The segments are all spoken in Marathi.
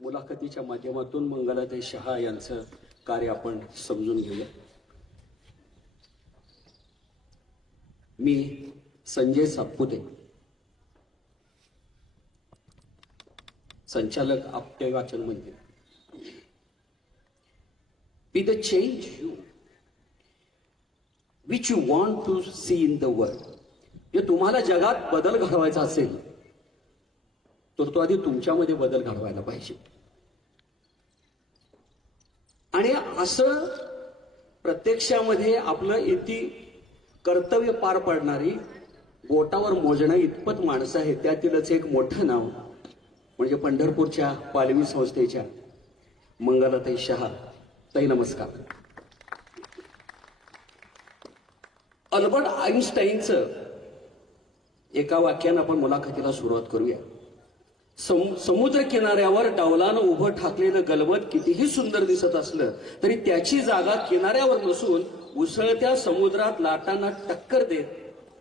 मुलाखतीच्या माध्यमातून मंगलाताई शहा यांचं कार्य आपण समजून घेऊया. मी संजय सातपुते, संचालक आपटे वाचन मंदिर. Be the change which you want to see in the world. जे तुम्हाला जगात बदल घडवायचा असेल तर तो आधी तुमच्यामध्ये बदल घडवायला पाहिजे. आणि असं प्रत्यक्षामध्ये आपलं इथे कर्तव्य पार पाडणारी बोटावर मोजण्या इतपत माणसं आहेत. त्यातीलच एक मोठं नाव म्हणजे पंढरपूरच्या पालवी संस्थेच्या मंगलाताई शहा. ताई नमस्कार. अल्बर्ट आईन्स्टाईनचं एका वाक्यानं आपण मुलाखतीला सुरुवात करूया. समुद्र किनाऱ्यावर डौलानं उभं ठाकलेलं गलबत कितीही सुंदर दिसत असलं तरी त्याची जागा किनाऱ्यावर नसून उसळत्या समुद्रात लाटांना टक्कर देत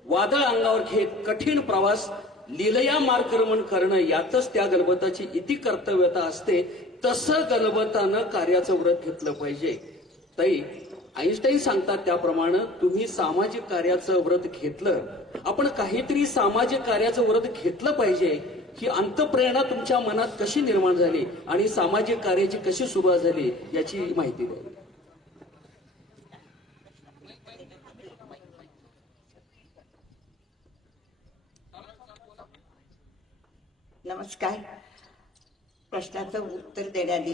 वादळ अंगावर घेत कठीण प्रवास लीलया मार्गक्रमण करणं यातच त्या गलबताची इति कर्तव्यता असते. तसं गलबतानं कार्याचं व्रत घेतलं पाहिजे. ताई, आईन्स्टाईन सांगतात त्याप्रमाणे तुम्ही सामाजिक कार्याचं व्रत घेतलं. आपण काहीतरी सामाजिक कार्याचं व्रत घेतलं पाहिजे. ही अंतःप्रेरणा तुमच्या मनात कशी निर्माण झाली आणि सामाजिक कार्याची कशी सुरुवात झाली याची माहिती द्यावी. नमस्कार. प्रश्नाचं उत्तर देण्याआधी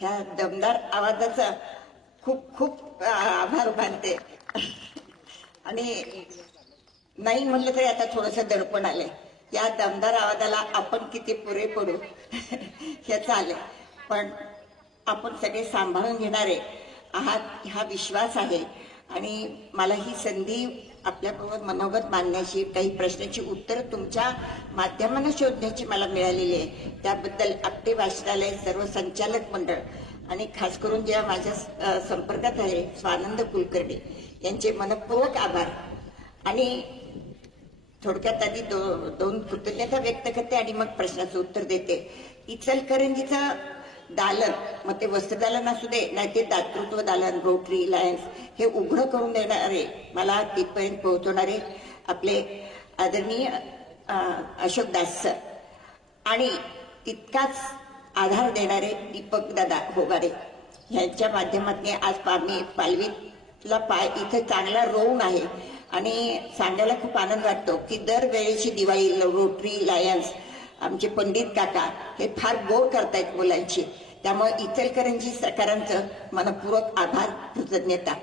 ह्या दमदार आवाजाचा खूप खूप आभार मानते. आणि नाही म्हणलं तरी आता थोडंसं दडपण आलंय. या दमदार आवाजाला आपण किती पुरे पडू ह्याचं आलंय. पण आपण सगळे सांभाळून घेणारे आहात हा विश्वास आहे. आणि मला ही संधी आपल्याबरोबर मनोगत मांडण्याची, काही प्रश्नांची उत्तर तुमच्या माध्यमानं शोधण्याची मला मिळालेली आहे. त्याबद्दल आपटे वाचनालय, सर्व संचालक मंडळ आणि खास करून जेव्हा माझ्या संपर्कात आहे स्वानंद कुलकर्णी यांचे मनपूर्वक आभार. आणि थोडक्यात आधी दोन कृतज्ञता व्यक्त करते आणि मग प्रश्नाचं उत्तर देते. इचलकरंजीचं दालन, मग ते वस्त्रदालन असू दे नाही ते दातृत्व दालन, रोटरी, लायन्स, हे उघडं करून देणारे, मला तिथपर्यंत पोहोचवणारे आपले आदरणीय अशोक दास सर आणि तितकाच आधार देणारे दीपक दादा होगारे यांच्या माध्यमातून आज आम्ही पालवीला इथं चांगला रोवून आहे. आणि सांगायला खूप आनंद वाटतो की दरवेळेची दिवाळी रोटरी, लायन्स, आमचे पंडित काका हे फार गोड करतायत मुलांची. त्यामुळे इचलकरंजी सरकारांचं मनपूर्वक आभार, कृतज्ञता.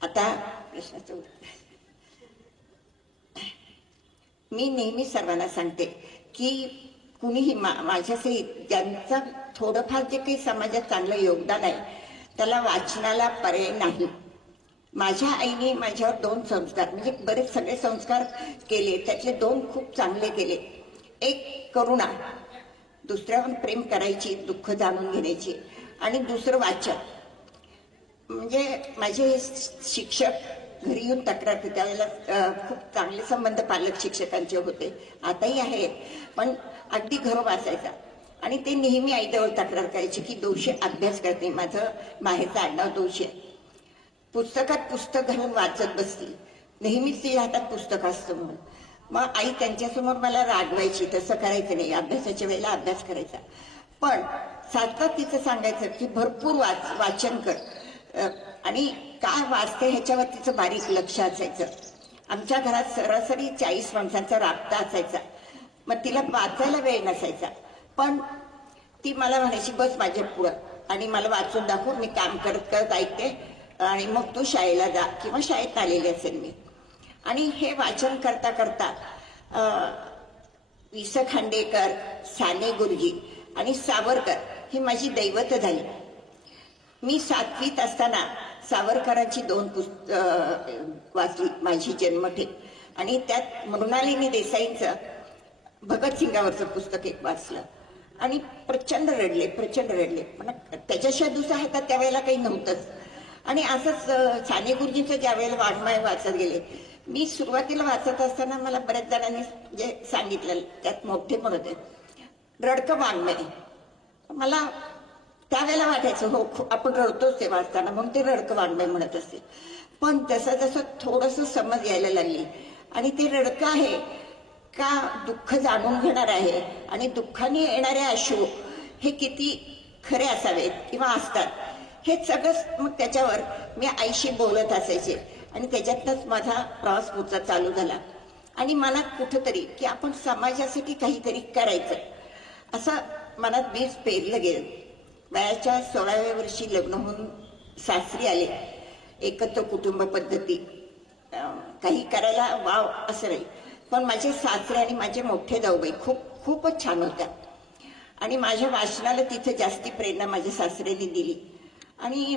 आता प्रश्नाचं उत्तर. मी नेहमी सर्वांना सांगते की कुणीही माझ्यासहित ज्यांचं थोडंफार जे काही समाजात चांगलं योगदान आहे त्याला वाचनाला पर्याय नाही. माझ्या आईने माझ्यावर 2 संस्कार, म्हणजे बरेच सगळे संस्कार केले, त्यातले 2 खूप चांगले केले. एक करुणा, दुसऱ्यावर प्रेम करायची, दुःख जाणून घेण्याची, आणि दुसरं वाचन. म्हणजे माझे शिक्षक घरी येऊन तक्रार करते, त्यावेळेला खूप चांगले संबंध पालक शिक्षकांचे होते, आताही आहेत, पण अगदी घर वाचायचा. आणि ते नेहमी आईजवळ तक्रार करायची की दोषी अभ्यास करते. माझं माहेरचं आडनाव दोषी आहे. पुस्तकात पुस्तक घालून वाचत बसती, नेहमीच ती हातात पुस्तक असतं म्हणून. मग आई त्यांच्यासमोर मला रागवायची, तसं करायचं नाही, अभ्यासाच्या वेळेला अभ्यास करायचा. पण सातत्यात तिचं सांगायचं की भरपूर वाचन कर. आणि काय वाचते ह्याच्यावर तिचं बारीक लक्ष असायचं. आमच्या घरात सरासरी 40 माणसांचा राबता असायचा. मग तिला वाचायला वेळ नसायचा, पण ती मला म्हणायची बस माझ्या पुढं आणि मला वाचून दाखव, मी काम करत करत ऐकते आणि मग तू शाळेला जा, किंवा शाळेत आलेली असेल मी. आणि हे वाचन करता करता वि. स. खांडेकर, साने गुरुजी आणि सावरकर ही माझी दैवत झाली. मी 7वीत असताना सावरकरांची 2 पुस्तक वाचली, माझी जन्मठेप. आणि त्यात मृणालिनी देसाईंचं भगतसिंगावरचं पुस्तक एक वाचलं आणि प्रचंड रडले. पण त्याच्याशिवाय दुसऱ्या हातात त्यावेळेला काही नव्हतंच. आणि असंच साने गुरुजींचं ज्या वेळेला वाङ्मय वाचत गेले, मी सुरुवातीला वाचत असताना मला बऱ्याच जणांनी जे सांगितलं, त्यात मोठे पण होते, रडकं वाङ्मय, मला त्यावेळेला वाटायचं हो आपण रडतोच ते वाचताना, मग ते रडकं वाङ्मय म्हणत असते. पण जसं जसं थोडंसं समज यायला लागली आणि ते रडकं आहे का दुःख जाणून घेणार आहे आणि दुःखाने येणारे अश्रू हे किती खरे असावेत किंवा असतात, हे सगळं मग त्याच्यावर मी आईशी बोलत असायचे आणि त्याच्यातनंच माझा प्रवास पुढचा चालू झाला. आणि मनात कुठंतरी की आपण समाजासाठी काहीतरी करायचं असं मनात बीज पेरलं गेलं. वयाच्या 16व्या वर्षी लग्न होऊन सासरी आले. एकत्र कुटुंब पद्धती, काही करायला वाव असं नाही, पण माझे सासरे आणि माझे मोठे जाऊबाई खूपच छान होत्या आणि माझ्या वाचनाला तिथं जास्ती प्रेरणा माझ्या सासऱ्यांनी दिली. आणि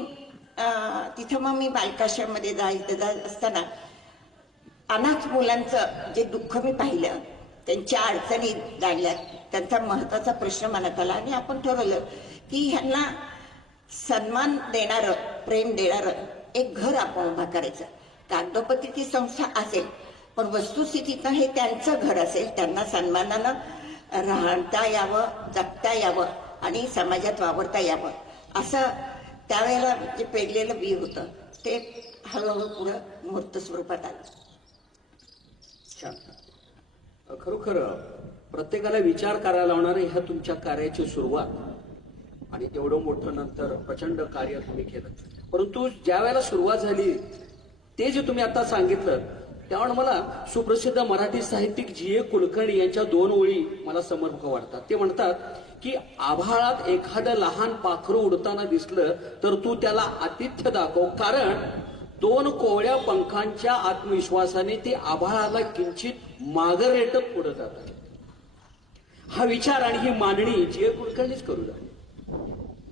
तिथं मग मी बालकाश्रममध्ये जात असताना अनाथ मुलांचं जे दुःख मी पाहिलं, त्यांच्या अडचणी जाणल्या, त्यांचा महत्वाचा प्रश्न मनात आला आणि आपण ठरवलं की ह्यांना सन्मान देणारं, प्रेम देणारं एक घर आपण उभा करायचं. कागदोपत्री ती संस्था असेल, पण वस्तुस्थितीनं हे त्यांचं घर असेल, त्यांना सन्मानानं राहता यावं, जगता यावं आणि समाजात वावरता यावं, असं त्यावेळेला जे पेरलेलं बी होतं ते हळूहळू पुढं मूर्त स्वरूपात आलं. छान. खरोखर प्रत्येकाला विचार करायला लावणारे ह्या तुमच्या कार्याची सुरुवात आणि तेवढं मोठं नंतर प्रचंड कार्य तुम्ही केलं. परंतु ज्या वेळेला सुरुवात झाली ते जे तुम्ही आता सांगितलं त्यामुळे मला सुप्रसिद्ध मराठी साहित्यिक जी.ए. कुलकर्णी यांच्या 2 ओळी मला समर्पक वाटतात. ते म्हणतात की आभाळात एखादं लहान पाखरू उडताना दिसलं तर तू त्याला आतिथ्य दाखव, कारण 2 कोवळ्या पंखांच्या आत्मविश्वासाने ते आभाळाला किंचित मागं रेटत पुढे जातात. हा विचार आणि ही मांडणी जी.ए. कुलकर्णीच करू लागली.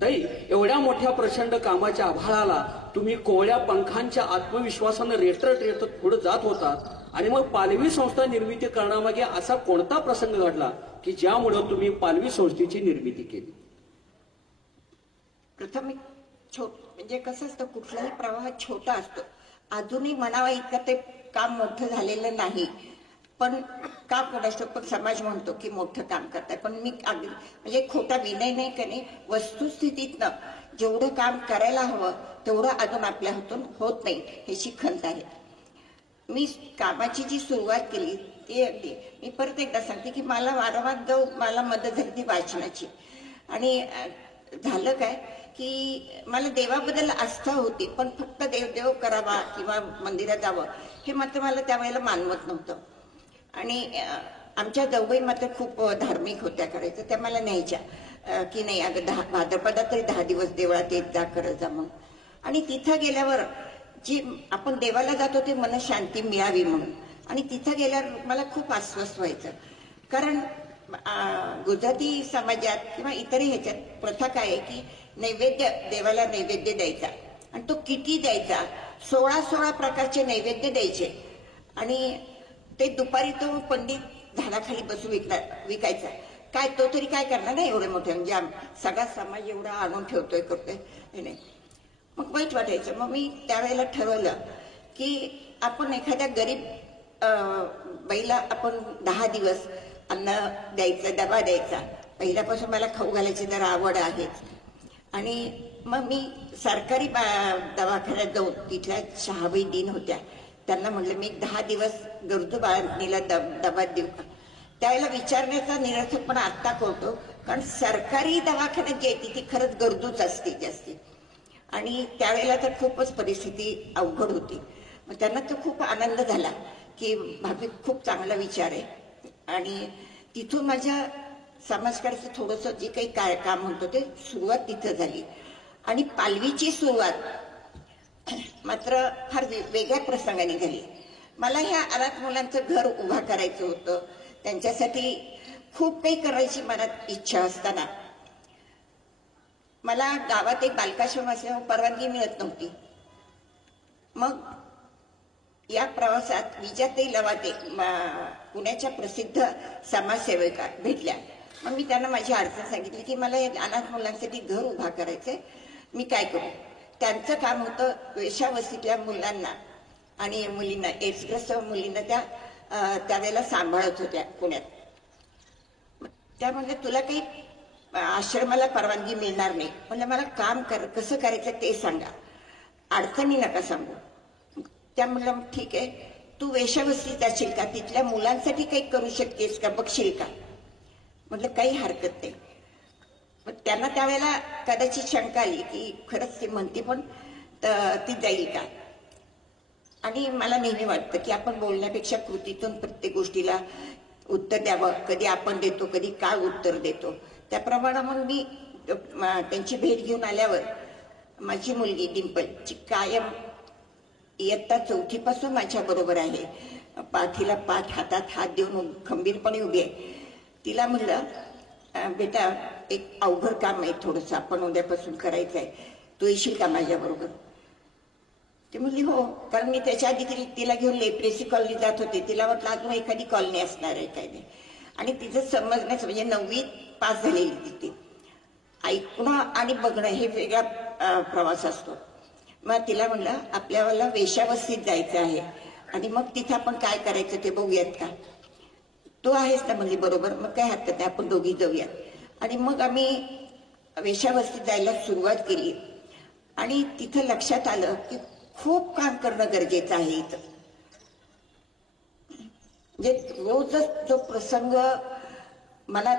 ताई, एवढ्या मोठ्या प्रचंड कामाच्या आभाळाला तुम्ही कोवळ्या पंखांच्या आत्मविश्वासानं रेटत रेटत पुढे जात होता आणि मग पालवी संस्था निर्मिती करण्यामागे असा कोणता प्रसंग घडला की ज्यामुळे तुम्ही पालवी संस्थेची निर्मिती केली? प्रथम म्हणजे कसं असतं, कुठलाही प्रवाह छोटा असतो. अजूनही म्हणावा इतकं ते काम मोठं झालेलं नाही, पण का कोणाचं पण समाज म्हणतो की मोठं काम करताय, पण मी अगदी म्हणजे खोटा विनय नाही करणे, वस्तुस्थितीतनं जेवढं काम करायला हवं तेवढं अजून आपल्या हातून होत नाही ह्याची खंत आहे. मी कामाची जी सुरुवात केली ती अगदी मी परत एकदा सांगते की मला वारंवार जाऊ मला मदत झाली ती वाचनाची. आणि झालं काय की मला देवाबद्दल आस्था होती, पण फक्त देवदेव करावा किंवा मंदिरात जावं हे मात्र मला त्यावेळेला मानवत नव्हतं. आणि आमच्या जाऊबाई मात्र खूप धार्मिक होत्या, करायचं त्या मला न्यायच्या की नाही अगं भाद्रपदात तरी 10 दिवस देवळात येत जा, करत जा म्हणून. आणि तिथं गेल्यावर जी आपण देवाला जातो ते मन शांती मिळावी म्हणून, आणि तिथं गेल्यावर मला खूप आश्वस्त व्हायचं. कारण गुजराती समाजात किंवा इतरही ह्याच्यात प्रथा काय आहे की नैवेद्य, देवाला नैवेद्य द्यायचा आणि तो किती द्यायचा, 16 प्रकारचे नैवेद्य द्यायचे आणि ते दुपारी तो पंडित झाडाखाली बसून विकायचा. काय तो तरी काय करणार नाही एवढे मोठे, म्हणजे सगळा समाज एवढा आणून ठेवतोय करतोय हे नाही. मग वाईट वाटायचं. मग मी त्यावेळेला ठरवलं की आपण एखाद्या गरीब बाईला आपण 10 दिवस अन्न द्यायचं, डबा द्यायचा. पहिल्यापासून मला खाऊ घालायची जरा आवड आहेच. आणि मग मी सरकारी दवाखान्यात जाऊन तिथल्या शहाबाई दिन होत्या, त्यांना म्हटलं मी 10 दिवस गरजू बाळांनीला डबा देऊ का. त्यावेळेला विचारण्याचा निरर्थकपणा आत्ता कळतो, कारण सरकारी दवाखान्यात जी येते ती खरंच गरजूच असते जास्ती. आणि त्यावेळेला तर खूपच परिस्थिती अवघड होती. मग त्यांना तो खूप आनंद झाला की भाभी खूप चांगला विचार आहे. आणि तिथून माझ्या समाजकार्याचं थोडंसं जे काही काम म्हणतो ते सुरुवात तिथं झाली. आणि पालवीची सुरुवात मात्र फार वेगळ्या प्रसंगाने झाली. मला ह्या अनाथ मुलांचं घर उभा करायचं होतं, त्यांच्यासाठी खूप काही करायची मनात इच्छा असताना मला गावात एक बालकाश्रम असल्यामुळे परवानगी मिळत नव्हती. मग या प्रवासात विजयाताई लवाटे पुण्याच्या प्रसिद्ध समाजसेविका भेटल्या. मग मी त्यांना माझी अडचण सांगितली की मला अनाथ मुलांसाठी घर उभा करायचंय, मी काय करू. त्यांचं काम होतं वेश्यावस्तीतल्या मुलांना आणि मुलींना, एड्सग्रस्त मुलींना त्या त्यावेळेला सांभाळत होत्या पुण्यात. त्या म्हणल्या तुला काही आश्रमाला परवानगी मिळणार नाही. म्हणलं मला काम कसं करायचं ते सांगा, अडचणी नका सांगू. त्या म्हणलं ठीक आहे, तू वेश्यावस्तीत जाशील का, तिथल्या मुलांसाठी काही करू शकतेस का, बघशील का. म्हटलं काही हरकत नाही. मग त्यांना त्यावेळेला कदाचित शंका आली की खरंच ती म्हणते पण ती जाईल का. आणि मला नेहमी वाटतं की आपण बोलण्यापेक्षा कृतीतून प्रत्येक गोष्टीला उत्तर द्यावं. कधी आपण देतो, कधी काय उत्तर देतो. त्याप्रमाणे मग मी त्यांची भेट घेऊन आल्यावर माझी मुलगी डिंपलची कायम इयत्ता 4थी पासून माझ्या बरोबर आहे. पाठीला पाठ, हातात हात देऊन खंबीरपणे उभी आहे. तिला म्हणलं बेटा एक अवघड काम आहे थोडंसं, आपण उद्यापासून करायचं आहे, तू येशील का माझ्या बरोबर. ती म्हणली हो, कारण मी त्याच्या आधी तिला घेऊन लेप्रेसी कॉलनी जात होते. तिला वाटलं अजून एखादी कॉलनी असणार आहे काय नाही. आणि तिचं समजण्याचं म्हणजे 9वी पास झालेली तिथे, ऐकणं आणि बघणं हे वेगळा प्रवास असतो. मग तिला म्हणलं आपल्याला वेश्यावस्तीत जायचं आहे आणि मग तिथं आपण काय करायचं ते बघूयात का. तो आहेस ना म्हणजे बरोबर, मग काय हरकत नाही, आपण दोघी जाऊयात. आणि मग आम्ही वेश्यावस्तीत जायला सुरुवात केली. आणि तिथं लक्षात आलं की खूप काम करणं गरजेचं आहे इथं. म्हणजे रोजच जो प्रसंग मला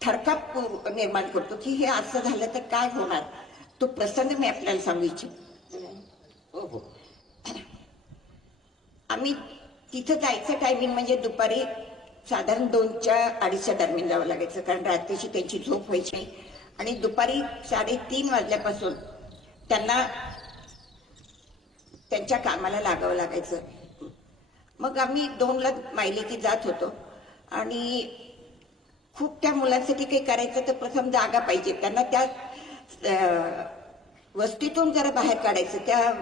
थरकाप निर्माण करतो की हे असं झालं तर काय होणार, तो प्रसंग मी आपल्याला सांगू इच्छितो. आम्ही तिथं जायचं टायमिंग म्हणजे दुपारी साधारण 2-2:30 दरम्यान जावं लागायचं, कारण रात्रीची त्यांची झोप व्हायची नाही. आणि दुपारी 3:30 वाजल्यापासून त्यांना त्यांच्या कामाला लागावं लागायचं. मग आम्ही 2ला मायलेकी जात होतो. आणि खूप त्या मुलांसाठी काही करायचं तर प्रथम जागा पाहिजे त्यांना. त्या वस्तीतून जरा बाहेर काढायचं, त्या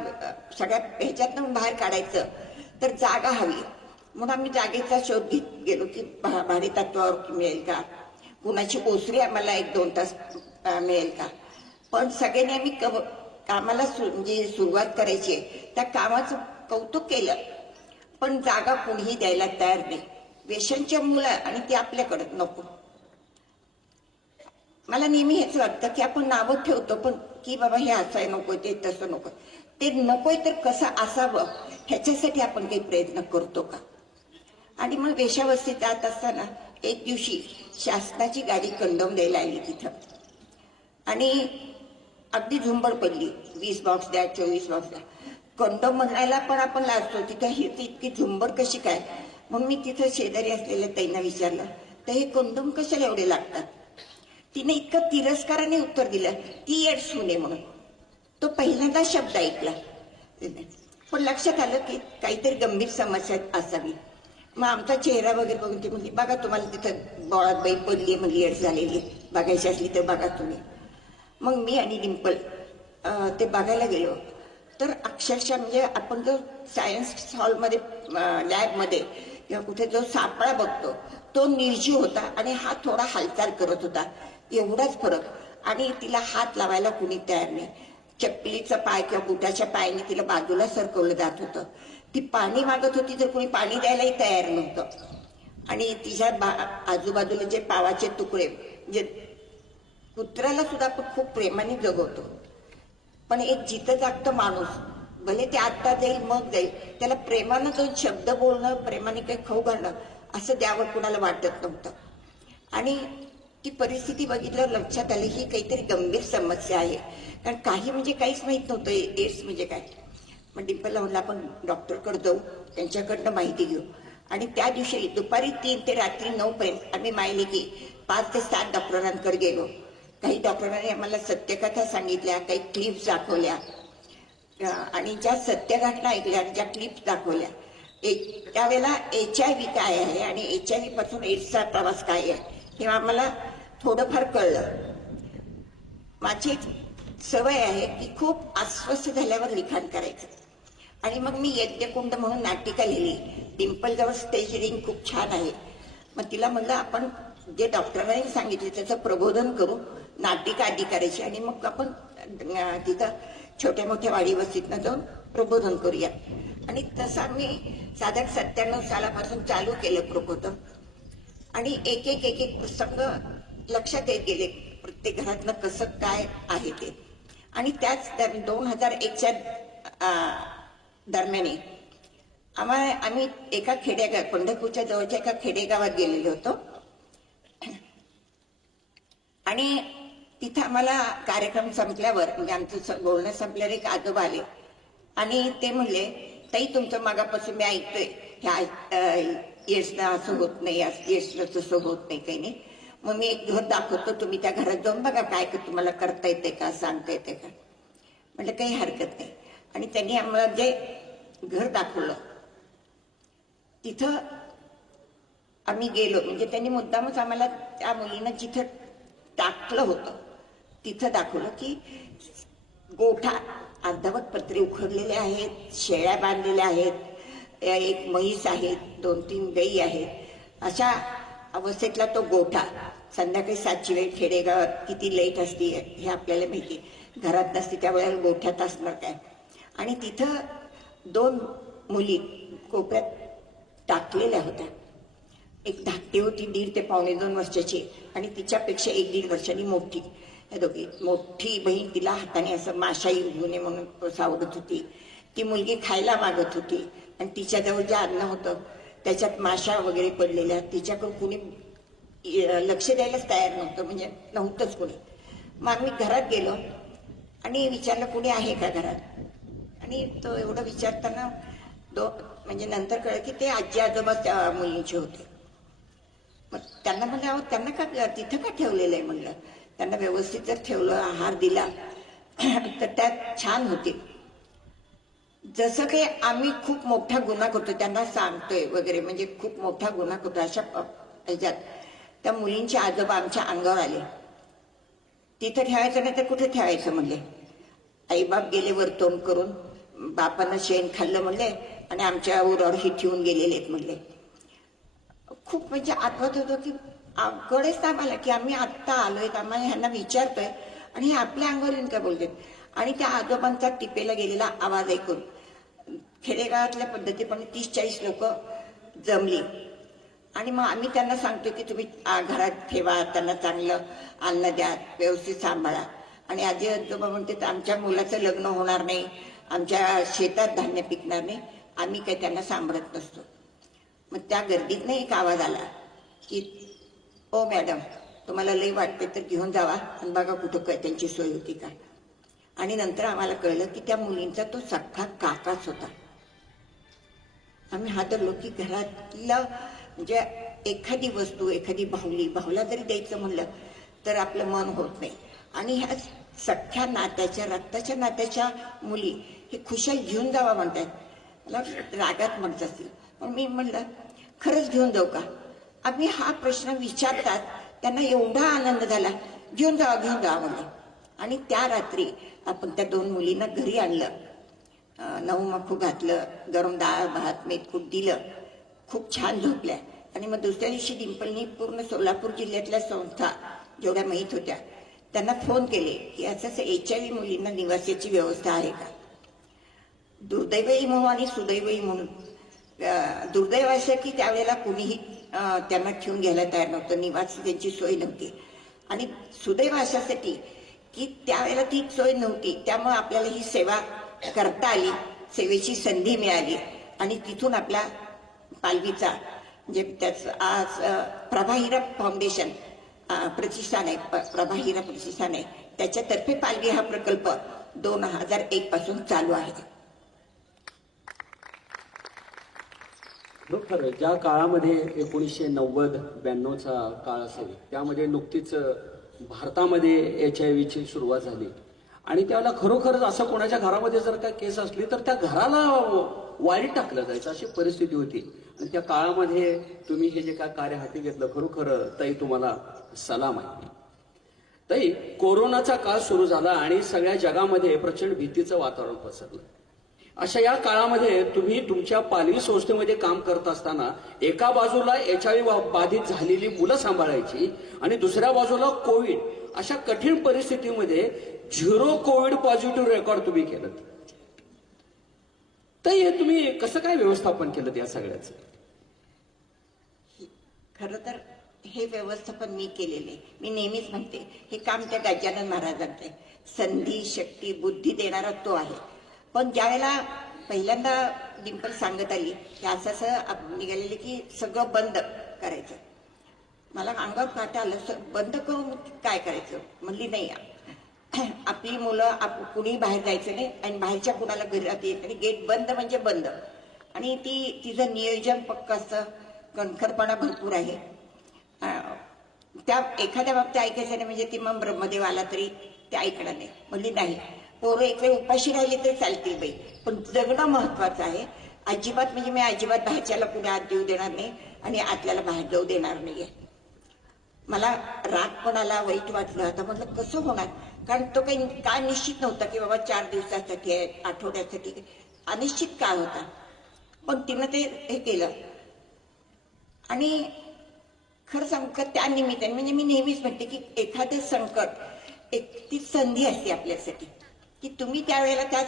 सगळ्या ह्याच्यातून बाहेर काढायचं तर जागा हवी. म्हणून आम्ही जागेचा शोध घेत गेलो की भाडे तत्वावर मिळेल का, कुणाची ओसरी आम्हाला 1-2 तास मिळेल का. पण सगळ्यांनी आम्ही कामाला म्हणजे सुरुवात करायची त्या कामाचं कौतुक केलं, पण जागा कोणीही द्यायला तयार नाही. वेश्यांच्या मुलं आणि ते आपल्याकडे नको. मला नेहमी हेच वाटतं की आपण नावं ठेवतो पण की बाबा हे असं नको, ते तसं नको. ते नकोय तर कसं असावं ह्याच्यासाठी आपण काही प्रयत्न करतो का. आणि मग वेश्यावस्तीत जात असताना एक दिवशी शासनाची गाडी कंडोम द्यायला आली तिथं. आणि अगदी झुंबड पडली, 20 बॉक्स द्या, 24 बॉक्स द्या. कंडोम म्हणायला पण आपण लाजतो, तिथं ही इतकी झुंबड कशी काय. मग मी तिथं शेजारी असलेल्या ताईंना विचारलं तर हे कंडोम कशाला एवढे लागतात. तिने इतकं तिरस्काराने उत्तर दिलं ती एड्स होणे म्हणून. तो पहिल्यांदा शब्द ऐकला. पण लक्षात आलं की काहीतरी गंभीर समस्या असावी. मग आमचा चेहरा वगैरे बघून ती म्हणली बघा तुम्हाला तिथं बोळात बाई पडली, म्हणजे एड्स झालेली, बघायची असली तर बघा तुम्ही. मग मी आणि डिंपल ते बघायला गेलो तर अक्षरशः म्हणजे आपण जो सायन्स हॉलमध्ये लॅबमध्ये किंवा कुठे जो सापळा बघतो तो निर्जीव होता आणि हा थोडा हालचाल करत होता, एवढाच फरक. आणि तिला हात लावायला कुणी तयार नाही. चप्पलीचा पाय किंवा बुटाच्या पायाने तिला बाजूला सरकवलं जात होतं. ती पाणी मागत होती तर कोणी पाणी द्यायलाही तयार नव्हतं. आणि तिच्या आजूबाजूला जे पावाचे तुकडे, म्हणजे कुत्र्याला सुद्धा आपण खूप प्रेमाने जगवतो, पण एक जिथं जागतं माणूस भले ते आत्ता जाईल मग जाईल, त्याला प्रेमानं 2 शब्द बोलणं, प्रेमाने काही खाऊ घालणं असं द्यावं कुणाला वाटत नव्हतं. आणि ती परिस्थिती बघितल्यावर लक्षात आली ही काहीतरी गंभीर समस्या आहे. कारण काही म्हणजे काहीच माहित नव्हतं एड्स म्हणजे काय. मग डिंपलला म्हणलं आपण डॉक्टरकडे जाऊ, त्यांच्याकडनं माहिती घेऊ. आणि त्या दिवशी दुपारी 3 ते रात्री 9 पर्यंत आम्ही मायलेकी 5 ते 7 डॉक्टरांकडे गेलो. काही डॉक्टरांनी आम्हाला सत्यकथा सांगितल्या, काही क्लिप्स दाखवल्या. आणि ज्या सत्य घटना ऐकल्या आणि ज्या क्लिप्स दाखवल्या, त्यावेळेला HIV काय आहे आणि HIV पासून एड्सचा प्रवास काय आहे हे आम्हाला थोडंफार कळलं. माझी सवय आहे की खूप अस्वस्थ झाल्यावर लिखाण करायचं. आणि मग मी यज्ञकुंड म्हणून नाटिका लिहिली. डिंपलजवळ स्टेज रिंग खूप छान आहे. मग तिला म्हणलं आपण जे डॉक्टरांनी सांगितले त्याचं प्रबोधन करू, नाटिका आधी करायची आणि मग आपण तिथं छोट्या मोठ्या वाडी वस्तीतनं जाऊन प्रबोधन करूया. आणि तसं मी साधारण 97 सालापासून चालू केलं प्रबोधन. आणि एक प्रसंग लक्षात येत गेले प्रत्येक घरातलं कसं काय आहे ते. आणि त्याच 2001च्या दरम्यान आम्ही एका पंढरपूरच्या जवळच्या एका खेडेगावात गेलेलो होतो. आणि तिथं आम्हाला कार्यक्रम संपल्यावर म्हणजे आमचं बोलणं संपल्यावर एक आजोबा आले आणि ते म्हणले, ताई तुमचं मागापासून मी ऐकतोय ह्या येसनं असं होत नाही, येसनं तसं होत नाही, काही नाही. मग मी एक घर दाखवतो, तुम्ही त्या घरात जाऊन बघा काय तुम्हाला करता येते का, सांगता येते का. म्हटलं काही हरकत नाही. आणि त्यांनी आम्हाला जे घर दाखवलं तिथं आम्ही गेलो. म्हणजे त्यांनी मुद्दामच आम्हाला त्या मुलीनं जिथं टाकलं होतं तिथं दाखवलं की गोठा अर्धवट पत्रे उखडलेले आहेत, शेळ्या बांधलेल्या आहेत, एक म्हैस आहेत, 2-3 गाई आहेत. अशा अवस्थेतला तो गोठा. संध्याकाळी 7ची वेळ खेडेगावात किती लेट असते हे आपल्याला माहिती. घरात नसते त्यावेळेला गोठ्यात असणार काय. आणि तिथं 2 मुली कोपऱ्यात टाकलेल्या होत्या. एक धाकटी होती 1.5 ते 2.25 वर्षाची आणि तिच्यापेक्षा 1-1.5 वर्षांनी मोठी. या दोघी. मोठी बहीण तिला हाताने असं माशाई घेऊ नये म्हणून सावरत होती. ती मुलगी खायला मागत होती आणि तिच्याजवळ जे अन्न होतं त्याच्यात माशा वगैरे पडलेल्या. तिच्याकडे कुणी लक्ष द्यायलाच तयार नव्हतं, म्हणजे नव्हतंच कोणी. मग आम्ही घरात गेलो आणि विचारलं कुणी आहे का घरात. आणि तो एवढं विचारताना म्हणजे नंतर कळलं की ते आजी आजोबा त्या मुलींचे होते. मग त्यांना म्हणलं, अहो त्यांना का तिथं का ठेवलेलं आहे म्हणलं. त्यांना व्यवस्थित जर ठेवलं, आहार दिला तर त्यात छान होतील. जसं काही आम्ही खूप मोठा गुन्हा करतो त्यांना सांगतोय वगैरे, म्हणजे खूप मोठा गुन्हा करतो अशा ह्याच्यात त्या मुलींचे आजोबा आमच्या अंगावर आले. तिथं ठेवायचं नाही तर कुठे ठेवायचं म्हणले. आईबाप गेले वर तोंड करून, बापानं शेण खाल्लं म्हणले आणि आमच्या उरावर ही ठेवून गेलेले आहेत म्हणले. खूप म्हणजे आठवत होतं की कळेच आम्हाला की आम्ही आत्ता आलोय, आम्हाला ह्यांना विचारतोय आणि हे आपल्या अंगावर येऊन काय बोलतात. आणि त्या आजोबांचा टिपेला गेलेला आवाज ऐकून खेडेगावातल्या पद्धतीप्रमाणे 30-40 लोक जमली. आणि मग आम्ही त्यांना सांगतो की तुम्ही घरात ठेवा, त्यांना चांगलं अन्न द्या, व्यवस्थित सांभाळा. आणि आजी आजोबा म्हणते आमच्या मुलाचं लग्न होणार नाही, आमच्या शेतात धान्य पिकणार नाही, आम्ही काही त्यांना सांभाळत नसतो. मग त्या गर्दीतनं एक आवाज आला की ओ मॅडम तुम्हाला लई वाटते तर घेऊन जावा आणि बघा कुठं काय त्यांची सोय होती का. आणि नंतर आम्हाला कळलं की त्या मुलींचा तो सख्खा काकाच होता. आम्ही हादरलो की घरातलं म्हणजे एखादी वस्तू, एखादी भाऊला जरी द्यायचं म्हणलं तर आपलं मन होत नाही. आणि ह्या सख्ख्या नात्याच्या, रक्ताच्या नात्याच्या मुली हे खुशाल घेऊन जावा म्हणतात. मला रागात म्हणत असतील, पण मी म्हणलं खरंच घेऊन जाऊ का. आम्ही हा प्रश्न विचारतात त्यांना एवढा आनंद झाला, घेऊन जावा म्हणलं. आणि त्या रात्री आपण त्या 2 मुलींना घरी आणलं, 9 मखू घातलं, गरम डाळ भात मेथकूट दिलं, खूप छान झोपल्या. आणि मग दुसऱ्या दिवशी डिंपलनी पूर्ण सोलापूर जिल्ह्यातल्या संस्था जेवढ्या माहीत होत्या त्यांना फोन केले की असं HIV मुलींना निवासाची व्यवस्था आहे का. दुर्दैवही म्हणून आणि सुदैवही म्हणून. दुर्दैव असं की त्यावेळेला कुणीही त्यांना ठेवून घ्यायला तयार नव्हतं, निवास त्यांची सोय नव्हती. आणि सुदैव अशासाठी की त्यावेळेला ती सोय नव्हती, त्यामुळे आपल्याला ही सेवा करता आली, सेवेची संधी मिळाली. आणि तिथून आपल्या पालवीचा म्हणजे त्याचं आज प्रभाहिरा फाउंडेशन प्रतिष्ठान आहे, प्रभाहिरा प्रतिष्ठान आहे, त्याच्यातर्फे पालवी हा प्रकल्प 2001 पासून चालू आहे. खरं ज्या काळामध्ये 1990-92चा काळ असेल त्यामध्ये नुकतीच भारतामध्ये HIV सुरुवात झाली. आणि त्यावेळेला खरोखरच असं कोणाच्या घरामध्ये जर काय केस असली तर त्या घराला वाईट टाकलं जायचं अशी परिस्थिती होती. आणि त्या काळामध्ये तुम्ही हे जे काय कार्य हाती घेतलं खरोखर ताई तुम्हाला सलाम आहे. ताई, कोरोनाचा काळ सुरू झाला आणि सगळ्या जगामध्ये प्रचंड भीतीचं वातावरण पसरलं. अशा या काळामध्ये तुम्ही तुमच्या पालवी संस्थेमध्ये काम करत असताना एका बाजूला HIV बाधित झालेली मुलं सांभाळायची आणि दुसऱ्या बाजूला कोविड, अशा कठीण परिस्थितीमध्ये 0 कोविड पॉझिटिव्ह रेकॉर्ड तुम्ही केलं. तर हे तुम्ही कसं काय व्यवस्थापन केलं या सगळ्याचं. खरं तर हे व्यवस्थापन मी केलेले. मी नेहमीच म्हणते हे काम त्या गजानन महाराजांचं आहे. संधी, शक्ती, बुद्धी देणारा तो आहे. पण ज्यावेळेला पहिल्यांदा डिंपल सांगत आली की असं निघालेले की सगळं बंद करायचं, मला अंगावर काटा आलं. बंद करून काय करायचं म्हणली. नाही, आपली मुलं कुणी बाहेर जायचं नाही आणि बाहेरच्या कुणाला घरात येत नाही. गेट बंद म्हणजे बंद. आणि तिचं नियोजन पक्क असतं, कणखरपणा भरपूर आहे. त्या एखाद्या बाबतीत ऐकायचं नाही म्हणजे ती मग ब्रह्मदेव आला तरी ते ऐकणार नाही. म्हणली नाही, पोरं एक वेळ उपाशी राहिली तरी चालतील बाई, पण जगणं महत्वाचं आहे. अजिबात म्हणजे मी अजिबात बाहेरच्याला कुणी आत देऊ देणार नाही आणि आतल्याला बाहेर जाऊ देणार नाहीये. मला राग पण आला, वाईट वाटलं. आता म्हटलं कसं होणार, कारण तो काही काळ निश्चित नव्हता की बाबा 4 दिवसासाठी आहे, आठवड्यासाठी, अनिश्चित काळ होता. पण तिनं ते हे केलं. आणि खरं सांगू का, त्या निमित्ताने म्हणजे मी नेहमीच म्हणते की एखादं संकट ती संधी असते आपल्यासाठी, की तुम्ही त्यावेळेला त्या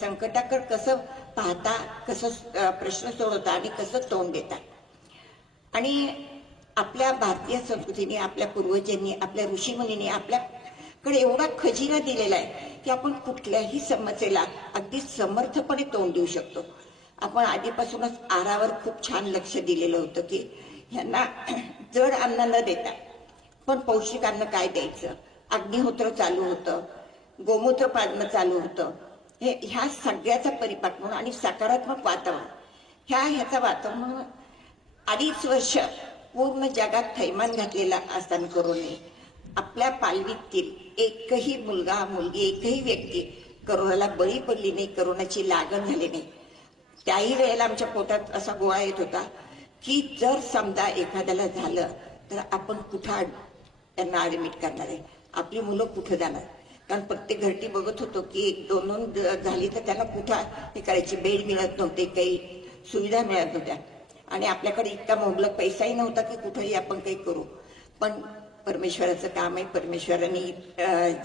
संकटाकडे कसं पाहता, कसं प्रश्न सोडवता आणि कसं तोंड देता. आणि आपल्या भारतीय संस्कृतीने, आपल्या पूर्वजांनी, आपल्या ऋषीमुनींनी आपल्याकडे एवढा खजिना दिलेला आहे की आपण कुठल्याही समस्येला अगदी समर्थपणे तोंड देऊ शकतो. आपण आधीपासूनच आहारावर खूप छान लक्ष दिलेलं होतं की ह्यांना जड अन्न न देता पण पौष्टिक अन्न काय द्यायचं. अग्निहोत्र चालू होतं, गोमूत्र पाजणं चालू होतं. ह्या सगळ्याचा परिपाक म्हणून आणि सकारात्मक वातावरण, ह्याचा वातावरण म्हणून 2.5 वर्ष पूर्ण जगात थैमान घातलेला असताना करोनाने आपल्या पालवीतील एकही मुलगा, मुलगी, एकही व्यक्ती करोनाला बळी पडली नाही, करोनाची लागण झाली नाही. त्याही वेळेला आमच्या पोटात असा गोळा येत होता की जर समजा एखाद्याला झालं तर आपण कुठं त्यांना ऍडमिट करणार आहे, आपली मुलं कुठं जाणार. कारण प्रत्येक घरटी बघत होतो की 1-2 झाली तर त्यांना कुठं हे करायची. बेड मिळत नव्हते, काही सुविधा मिळत नव्हत्या आणि आपल्याकडे इतका मुबलक पैसाही नव्हता की कुठेही आपण काही करू. पण परमेश्वराचं काम आहे. परमेश्वरांनी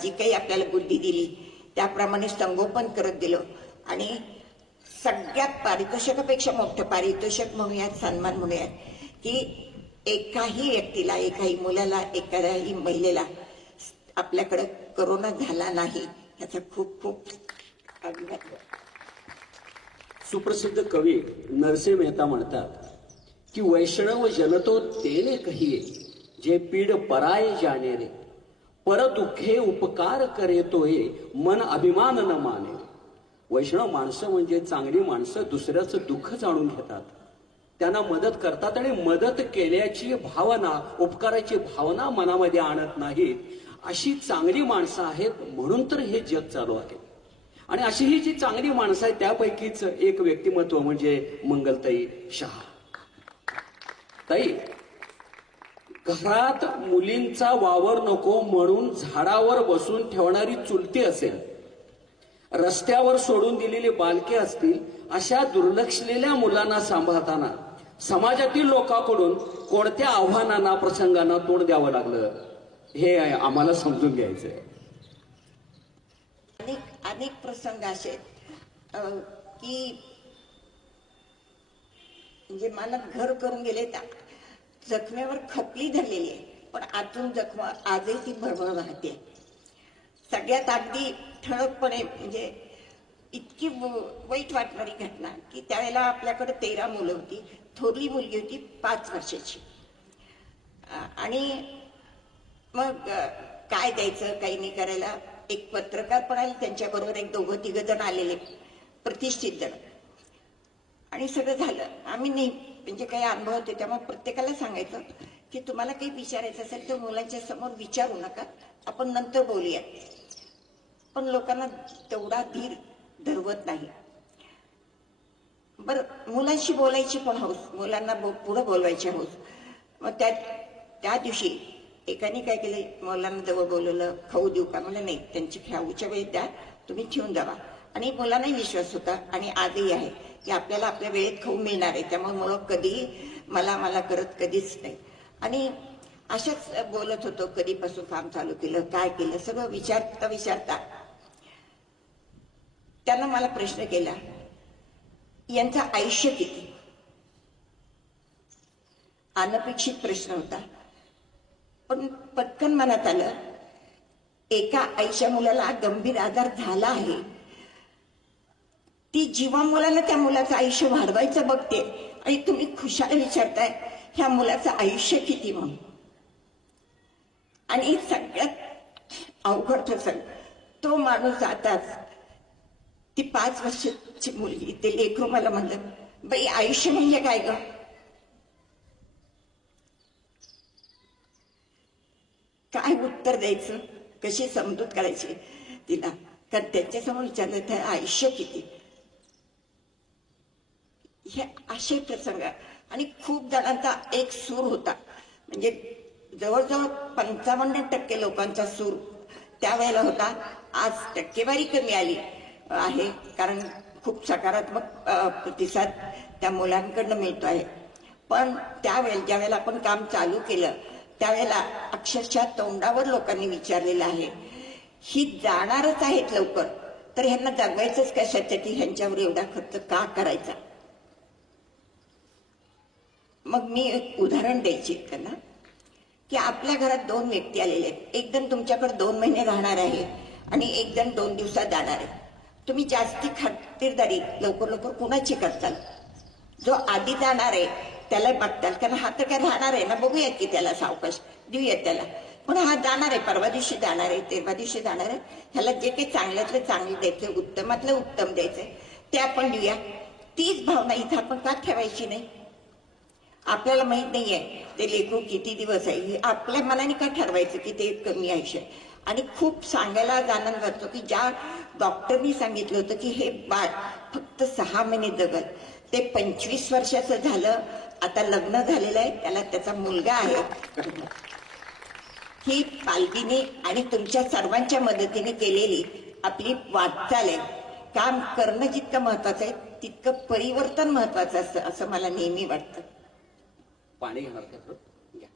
जी काही आपल्याला बुद्धी दिली त्याप्रमाणे संगोपन करत दिलं. आणि सगळ्यात पारितोषिकापेक्षा मोठं पारितोषिक म्हणूयात, सन्मान म्हणूयात की एकाही व्यक्तीला, एकाही मुलाला, एखाद्याही महिलेला आपल्याकडे करोना झाला नाही, याचा खूप खूप अभिमान. सुप्रसिद्ध कवी नरसिंह मेहता म्हणतात की वैष्णव जनतो तेने कहिये, जे पीड पराय जाणे रे, पर दुःखे उपकार करे तोये, मन अभिमान न माने. वैष्णव माणसं म्हणजे चांगली माणसं दुसऱ्याचं दुःख जाणून घेतात, त्यांना मदत करतात आणि मदत केल्याची भावना, उपकाराची भावना मनामध्ये आणत नाहीत. अशी चांगली माणसं आहेत म्हणून तर हे जग चालू आहे. आणि अशी ही जी चांगली माणसं आहेत त्यापैकीच एक व्यक्तिमत्व म्हणजे मंगलताई शहा. ताई, घरात मुलींचा वावर नको म्हणून झाडावर बसून ठेवणारी चुलती असेल, रस्त्यावर सोडून दिलेली बालके असतील, अशा दुर्लक्षलेल्या मुलांना सांभाळताना समाजातील लोकांकडून कोणत्या आव्हानांना, प्रसंगांना तोंड द्यावं लागलं हे आम्हाला समजून घ्यायचंय. अनेक प्रसंग असे की म्हणजे मला घर करून गेले, जखमेवर खपली धरलेली आहे पण आतून जखम आजही ती भरभर राहते. सगळ्यात अगदी ठळकपणे म्हणजे इतकी वाईट वाटणारी घटना की त्यावेळेला आपल्याकडे 13 मुलं होती. थोरली मुलगी होती 5 वर्षाची. आणि मग काय द्यायचं काही नाही करायला. एक पत्रकार पण आले, त्यांच्याबरोबर 2-3 जण आलेले, प्रतिष्ठित जण. आणि सगळं झालं. आम्ही नाही म्हणजे काही अनुभव होते त्यामुळे प्रत्येकाला सांगायचं की तुम्हाला काही विचारायचं असेल तर मुलांच्या समोर विचारू नका, आपण नंतर बोलूया. पण लोकांना तेवढा धीर धरवत नाही. बरं, मुलांशी बोलायची पण हौस, मुलांना पुढे बोलवायची हौस. मग त्या दिवशी एकाने काय केलं, मुलांना जवळ बोलवलं, खाऊ देऊ का, मला नाही, त्यांची खाऊच्या वेळेत द्या, तुम्ही ठेवून द्यावा. आणि मुलांनाही विश्वास होता आणि आजही आहे की आपल्याला आपल्या वेळेत खाऊ मिळणार आहे. त्यामुळे मुलं कधीही मला करत कधीच नाही. आणि अशाच बोलत होतो, कधीपासून काम चालू केलं, काय केलं, सगळं विचारता त्यानं मला प्रश्न केला, यांचं आयुष्य किती? अनपेक्षित प्रश्न होता. पण पटकन मनात आलं, एका आईच्या मुलाला गंभीर आजार झाला आहे, ती जीवा मुलानं त्या मुलाचं आयुष्य वाढवायचं बघते आणि तुम्ही खुशाला विचारताय ह्या मुलाचं आयुष्य किती म्हणून. आणि सगळ्यात अवघड प्रसंग, तो माणूस जाताच ती 5 वर्षाची मुलगी, ते लेकरू मला म्हणलं, बाई आयुष्य म्हणजे काय ग? काय उत्तर द्यायचं, कशी समजूत करायची तिला, कारण त्यांच्यासमोर विचारलं तर आयुष्य किती. हे असे प्रसंग. आणि खूप जणांचा एक सूर होता, म्हणजे जवळजवळ 55% लोकांचा सूर त्यावेळेला होता. आज टक्केवारी कमी आली आहे, कारण खूप सकारात्मक प्रतिसाद त्या मुलांकडनं मिळतो आहे. पण त्यावेळेला ज्यावेळेला आपण काम चालू केलं त्यावेळेला अक्षरशः तोंडावर लोकांनी विचारलेलं आहे, ही जाणारच आहेत लवकर, तर ह्यांना जगवायचंच कशासाठी, ह्यांच्यावर एवढा खर्च का करायचा. मग मी एक उदाहरण द्यायची त्यांना, की आपल्या घरात 2 व्यक्ती आलेले आहेत. एक जण तुमच्याकडे 2 महिने राहणार आहे आणि एक जण 2 दिवसात जाणार आहे. तुम्ही जास्ती खातिरदारी लवकर कुणाची करताल? जो आधी जाणार आहे त्याला बघताल, कारण हा तर काय राहणार आहे ना, बघूयात की त्याला सावकाश देऊयात त्याला. पण हा जाणार आहे, परवा दिवशी जाणार आहे, तेरवा दिवशी जाणार आहे, ह्याला जे काही चांगल्यातलं चांगलं द्यायचं, उत्तमातलं उत्तम द्यायचंय ते आपण देऊया. तीच भावना इथं आपण का ठेवायची नाही? आपल्याला माहित नाहीये ते लेकरू किती दिवस आहे, हे आपल्या मनाने का ठरवायचं की ते कमी आयुष्य आहे. आणि खूप सांगायला आनंद वाटतो की ज्या डॉक्टरनी सांगितलं होतं की हे बाळ फक्त 6 महिने जगल, ते 25 वर्षाचं झालं, आता लग्न झालेलं आहे, त्याला त्याचा मुलगा आहे. ही पालखीने आणि तुमच्या सर्वांच्या मदतीने केलेली आपली वाटचाल आहे. काम करणं जितकं महत्वाचं आहे तितकं परिवर्तन महत्वाचं असतं, असं मला नेहमी वाटतं. पाणी घेणार का थोडं? घ्या.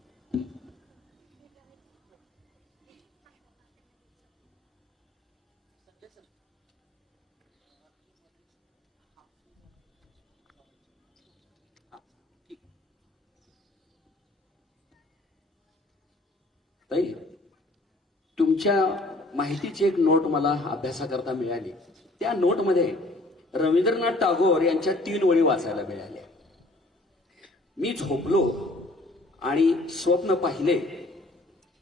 ताई, तुमच्या माहितीची एक नोट मला अभ्यासाकरता मिळाली. त्या नोटमध्ये रवींद्रनाथ टागोर यांच्या 3 ओळी वाचायला मिळाल्या. मी झोपलो आणि स्वप्न पाहिले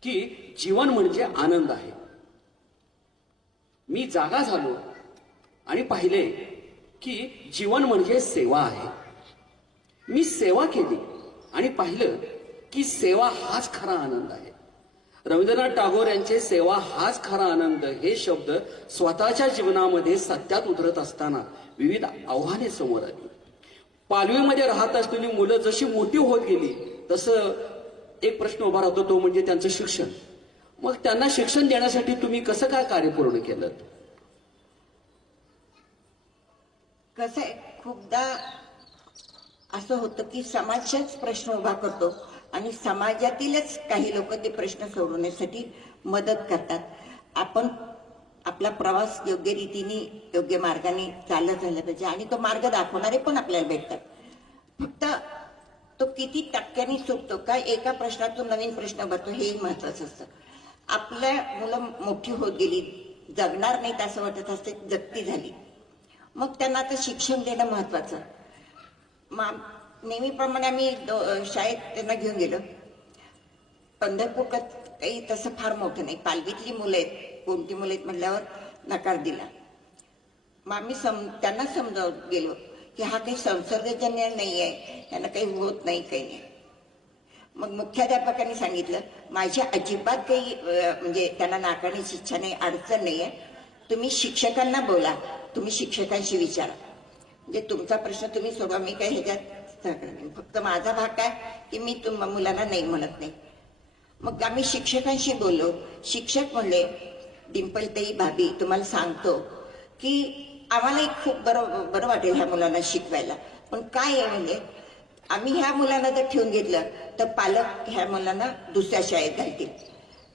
की जीवन म्हणजे आनंद आहे. मी जागा झालो आणि पाहिले की जीवन म्हणजे सेवा आहे. मी सेवा केली आणि पाहिलं की सेवा हाच खरा आनंद आहे. रवींद्रनाथ टागोर यांचे सेवा हाच खरा आनंद हे शब्द स्वतःच्या जीवनामध्ये सत्यात उतरत असताना विविध आव्हाने समोर आली. पालवीमध्ये राहत असलेली मुलं जशी मोठी होत गेली तसं एक प्रश्न उभा राहतो, तो म्हणजे त्यांचं शिक्षण. मग त्यांना शिक्षण देण्यासाठी तुम्ही कसं काय कार्य पूर्ण केलं? कसं आहे, खूपदा असं होतं की समाजाच प्रश्न उभा करतो आणि समाजातीलच काही लोक ते प्रश्न सोडवण्यासाठी मदत करतात. आपण आपला प्रवास योग्य रीतीने योग्य मार्गाने चालत झाला पाहिजे आणि तो मार्ग दाखवणारे पण आपल्याला भेटतात. फक्त तो किती टक्क्यांनी सुटतो का एका प्रश्नातून नवीन प्रश्न भरतो हेही महत्वाचं असतं. आपल्या मुलं मोठी होत गेली, जगणार नाहीत असं वाटत असते, जगती झाली, मग त्यांना आता शिक्षण देणं महत्वाचं. नेहमीप्रमाणे आम्ही शाळेत त्यांना घेऊन गेलो. पंढरपूर काही तसं फार मोठं नाही, पालवीतली मुलं आहेत, कोणती मुलं आहेत म्हटल्यावर नकार दिला. मग आम्ही त्यांना समजावत गेलो की हा काही संसर्गजन्य नाही आहे, त्यांना काही होत नाही, काही नाही. मग मुख्याध्यापकांनी सांगितलं, माझ्या अजिबात काही म्हणजे त्यांना नाकारण्याची इच्छा नाही, अडचण नाही आहे, तुम्ही शिक्षकांना बोला, तुम्ही शिक्षकांशी विचारा, म्हणजे तुमचा प्रश्न तुम्ही सोडवा, मी काही ह्याच्यात सहकार नाही. फक्त माझा भाग काय की मी मुलांना नाही म्हणत नाही. मग आम्ही शिक्षकांशी बोललो. शिक्षक म्हणले, डिंपलताई भाभी तुम्हाला सांगतो की आम्हालाही खूप बरं वाटेल ह्या मुलांना शिकवायला, पण काय आहे म्हणजे आम्ही ह्या मुलांना जर ठेवून घेतलं तर पालक ह्या मुलांना दुसऱ्या शाळेत घालतील,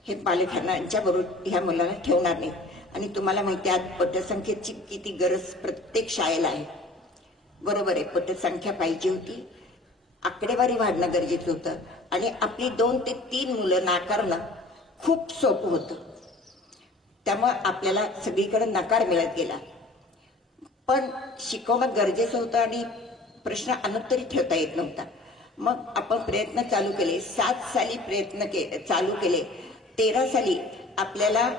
हे पालक ह्यांच्या बरोबर ह्या मुलांना ठेवणार नाहीत. आणि तुम्हाला माहिती आहे आज पटसंख्येची किती गरज प्रत्येक शाळेला आहे. बरोबर आहे, पटसंख्या पाहिजे होती, आकडेवारी वाढणं गरजेचं होतं आणि आपली 2 ते 3 मुलं नाकारणं खूप सोपं होतं. त्यामुळे आपल्याला सगळीकडे नकार मिळत गेला. पण शिकवणं गरजेचं होतं आणि प्रश्न अनुत्तरित ठेवता येत नव्हता. मग आपण प्रयत्न चालू केले. 7 साली चालू केले. 13 साली आपल्याला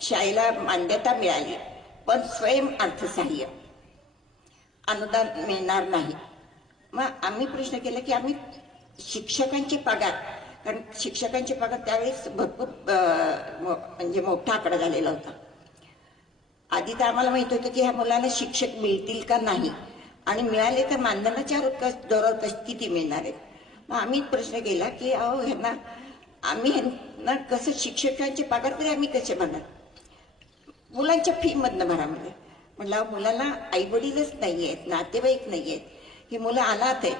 शाळेला मान्यता मिळाली, पण स्वयं अर्थसहाय्य अनुदान मिळणार नाही. मग आम्ही प्रश्न केला की आम्ही शिक्षकांचे पगार, कारण शिक्षकांचे पगार त्यावेळेस भरपूर म्हणजे मोठा आकडा झालेला होता. आधी तर आम्हाला माहित होतं की ह्या मुलांना शिक्षक मिळतील का नाही, आणि मिळाले तर मानधनाच्या जोरावर किती मिळणार आहेत. मग आम्ही प्रश्न केला की अहो ह्यांना कसं शिक्षकांचे पगार तरी आम्ही कसे भरणार, मुलांच्या फी मधनं भरा म्हणजे. म्हटलं मुलांना आई वडीलच नाही आहेत, नातेवाईक नाही आहेत, ही मुलं अनाथ आहेत,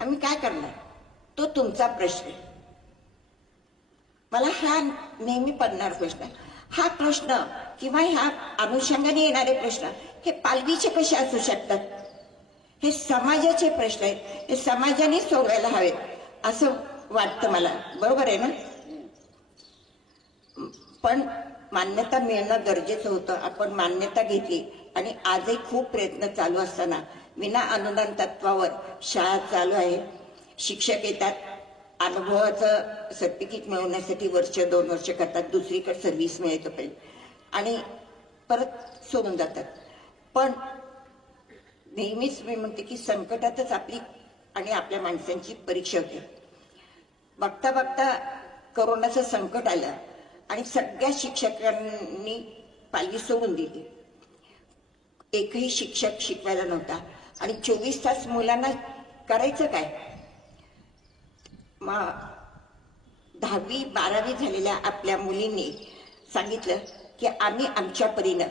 आम्ही काय करणार, तो तुमचा प्रश्न आहे. मला हा नेहमी पडणार प्रश्न, हा प्रश्न किंवा ह्या अनुषंगाने येणारे प्रश्न हे पालवीचे कसे असू शकतात? हे समाजाचे प्रश्न आहेत, हे समाजाने सोडवायला हवेत असं वाटतं मला. बरोबर आहे ना? पण मान्यता मिळणं गरजेचं होतं. आपण मान्यता घेतली आणि आजही खूप प्रयत्न चालू असताना विना अनुदान तत्वावर शाळा चालू आहे. शिक्षक येतात, अनुभवाचं सर्टिफिकेट मिळवण्यासाठी 1-2 वर्ष करतात, दुसरीकडे सर्व्हिस मिळतो पाहिजे आणि परत सोडून जातात. पण नेहमीच मी म्हणते की संकटातच आपली आणि आपल्या माणसांची परीक्षा होते. बघता बघता कोरोनाचं संकट आलं आणि सगळ्या शिक्षकांनी पालवी सोडून दिली. एकही शिक्षक शिकवायला नव्हता आणि 24 तास मुलांना करायचं काय? मग 10वी 12वी झालेल्या आपल्या मुलींनी सांगितलं की आम्ही आमच्या परीनं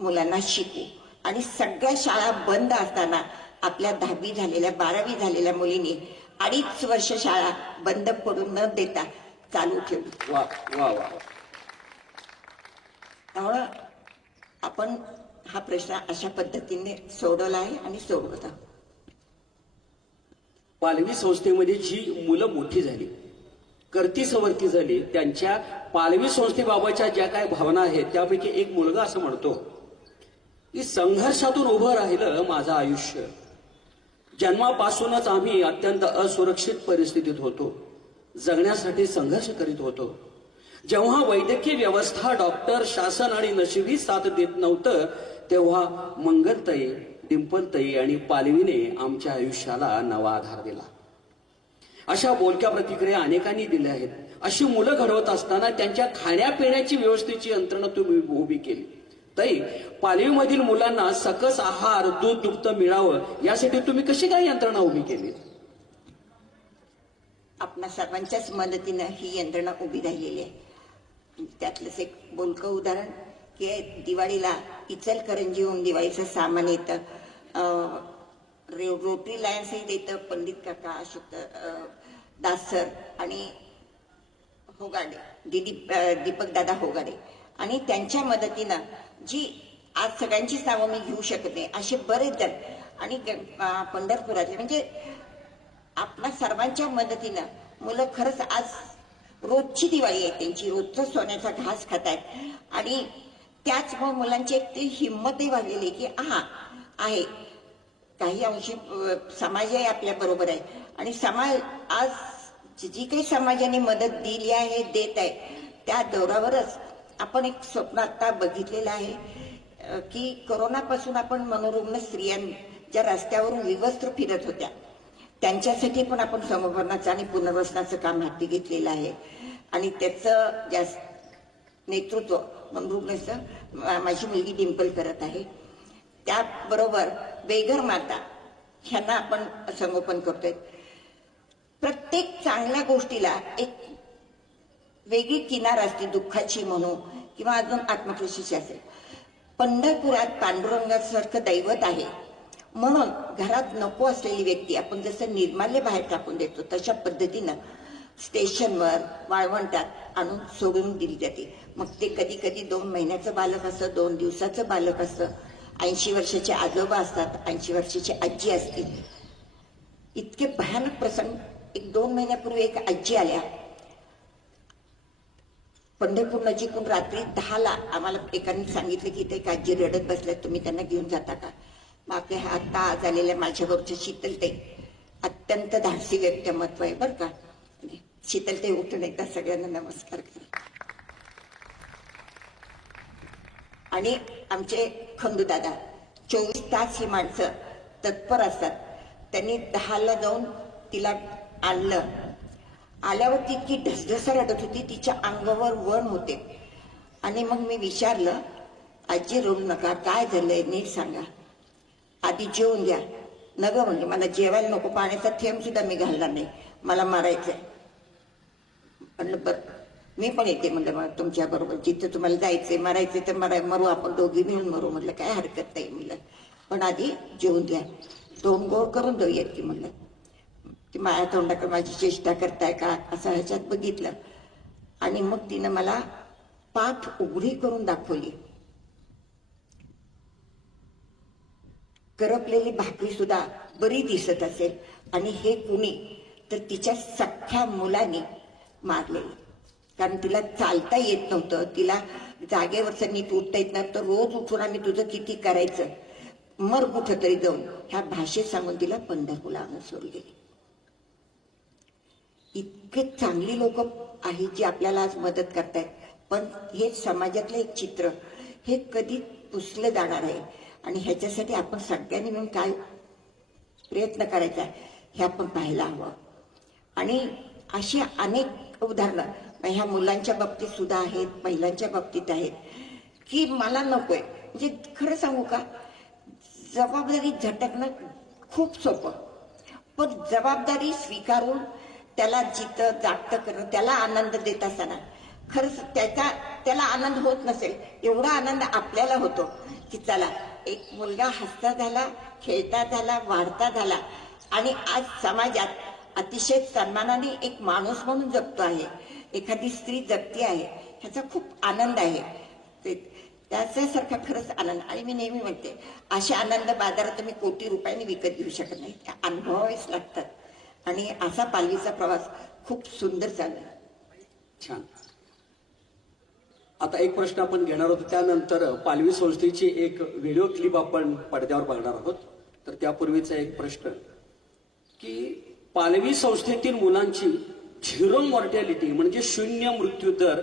मुलांना शिकू, आणि सगळ्या शाळा बंद असताना आपल्या 10वी झालेल्या 12वी झालेल्या मुलींनी 2.5 वर्ष शाळा बंद पडून न देता चालू ठेवली. वा वा वा. त्यामुळं आपण हा प्रश्न अशा पद्धतीने सोडवला आहे आणि सोडवत आहोत. पालवी संस्थेमध्ये जी मुलं मोठी झाली, करती सवरती झाली, त्यांच्या पालवी संस्थेबाबतच्या ज्या काही भावना आहेत त्यापैकी एक मुलगा असं म्हणतो की संघर्षातून उभं राहिलं माझं आयुष्य. जन्मापासूनच आम्ही अत्यंत असुरक्षित परिस्थितीत होतो, जगण्यासाठी संघर्ष करीत होतो. जेव्हा वैद्यकीय व्यवस्था, डॉक्टर, शासन आणि नशिबी साथ देत नव्हतं, तेव्हा मंगलताई, डिंपलताई आणि पालवीने आमच्या आयुष्याला नवा आधार दिला. अशा बोलक्या प्रतिक्रिया अनेकांनी दिल्या आहेत. अशी मुलं घडवत असताना त्यांच्या खाण्यापिण्याची व्यवस्थेची यंत्रणा तुम्ही उभी केली. ताई, पालवीमधील मुलांना सकस आहार, दूध दुभतं मिळावं यासाठी तुम्ही कशी काय यंत्रणा उभी केली? आपल्या सर्वांच्याच मदतीनं ही यंत्रणा उभी राहिलेली आहे. त्यातलंच एक बोलकं उदाहरण की दिवाळीला इचलकरंजीहून दिवाळीचं सामान येतं, रोटरी लायन्सही देतं, पंडित काका, अशोक दास सर आणि होगाडे, दीपक दादा होगाडे, आणि त्यांच्या मदतीनं जी आज सगळ्यांची नावं मी घेऊ शकत नाही असे बरेच जण, आणि पंढरपुरातले, म्हणजे आपल्या सर्वांच्या मदतीनं मुलं खरंच आज रोजची दिवाळी आहे त्यांची, रोजचं सोन्याचा घास खात आहेत. आणि त्याचमुळे मुलांची एक ती हिंमतही वाढलेली की आहे काही अंशी समाजही आपल्या बरोबर आहे, आणि समाज आज जी काही समाजाने मदत दिली आहे, देत आहे, त्या दौरावरच आपण एक स्वप्न आता बघितलेलं आहे की कोरोनापासून आपण मनोरुग्ण स्त्रियां ज्या रस्त्यावरून विवस्त्र फिरत होत्या त्यांच्यासाठी पण आपण समर्पणाचं आणि पुनर्वसनाचं काम हाती घेतलेलं आहे. आणि त्याचं नेतृत्व मनोरुग्णाचं माझी मुलगी डिंपल करत आहे. त्याबरोबर बेघर माता ह्यांना आपण संगोपन करतोय. प्रत्येक चांगल्या गोष्टीला एक वेगळी किनार असते, दुःखाची म्हणू किंवा अजून आत्मक्लेशाची असेल. पंढरपुरात पांडुरंगासारखं दैवत आहे म्हणून घरात नको असलेली व्यक्ती आपण जसं निर्माल्य बाहेर टाकून देतो तशा पद्धतीनं स्टेशनवर, वाळवंटात आणून सोडून दिली जाते. मग ते कधी कधी 2 महिन्याचं बालक असतं, 2 दिवसाचं बालक असतं, 80 वर्षाचे आजोबा असतात, 80 वर्षाची आजी असतील. इतके भयानक प्रसंग. 1-2 महिन्यापूर्वी एक आजी आल्या पंढरपूर नजीकून रात्री 10ला. आम्हाला एकाने सांगितलं की इथे एक आजी रडत बसल्यात, तुम्ही त्यांना घेऊन जाता का? मग आपल्या आता आज आलेल्या माझ्याबरोबरच्या शीतलताई, अत्यंत धाडसी व्यक्तिमत्व आहे बरं का. शीतलताई उठून एकदा सगळ्यांना नमस्कार करा. आणि आमचे खंडूदादा 24 तास ही माणसं तत्पर असतात. त्यांनी 10ला जाऊन तिला आणलं. आल्यावर ती इतकी ढसढसा रडत होती, तिच्या अंगावर वण होते. आणि मग मी विचारलं, आजी रडू नका, काय झालंय नीट सांगा, आधी जेवून घ्या. नगं म्हणजे मला जेवायला नको, पाण्याचा थेंब सुद्धा मी घालणार नाही, मला मारायचंय. म्हणलं बरं मी पण येते. म्हणलं मग तुमच्या बरोबर जिथं तुम्हाला जायचंय, मरायचंय तर मरू, आपण दोघी मिळून मरू. म्हटलं काय हरकत नाही म्हणलं, पण आधी जेवून घ्या, तोंड गोड करून देऊयात की. म्हणलं ती माझ्या तोंडाकडे माझी चेष्टा करताय का असं ह्याच्यात बघितलं. आणि मग तिनं मला पाठ उघडी करून दाखवली. करपलेली भाकरी सुद्धा बरी दिसत असेल, आणि हे कुणी तर तिच्या सख्ख्या मुलाने मारलेली. कारण तिला चालता येत नव्हतं, तिला जागेवरचं नीट उठता येत नव्हतं. रोज उठून आम्ही तुझं किती करायचं, मर कुठं तरी जाऊन, ह्या भाषेत सांगून तिला पंढरपूरला आणून सोडली. इतके चांगली लोक आहेत जी आपल्याला आज मदत करतायत, पण हे समाजातलं एक चित्र हे कधी पुसलं जाणार आहे. आणि ह्याच्यासाठी आपण सगळ्यांनी मिळून काय प्रयत्न करायचा हे आपण पाहायला हवं. आणि अशी अनेक उदाहरणं ह्या मुलांच्या बाबतीत सुद्धा आहेत, महिलांच्या बाबतीत आहेत, की मला नकोय. म्हणजे खरं सांगू का, जबाबदारी झटकणं खूप सोपं, पण जबाबदारी स्वीकारून त्याला जिथं जागतं करणं, त्याला आनंद देत असताना खरंच त्याला आनंद होत नसेल एवढा आनंद आपल्याला होतो. की चला एक मुलगा हसता झाला, खेळता झाला, वाढता झाला, आणि आज समाजात अतिशय सन्मानाने एक माणूस म्हणून जगतो आहे, एखादी स्त्री जगती आहे, ह्याचा खूप आनंद आहे. त्याच्यासारखा खरंच आनंद. आणि मी नेहमी म्हणते, असे आनंद बाजारात तुम्ही कोटी रुपयांनी विकत घेऊ शकत नाही, त्या अनुभवावेच लागतात. आणि असा पालवीचा प्रवास खूप सुंदर चालला. छान. आता एक प्रश्न आपण घेणार आहोत, त्यानंतर पालवी संस्थेची एक व्हिडिओ क्लिप आपण पडद्यावर बघणार आहोत. तर त्यापूर्वीचा एक प्रश्न, की पालवी संस्थेतील मुलांची झिरो मॉर्टॅलिटी म्हणजे शून्य मृत्यू दर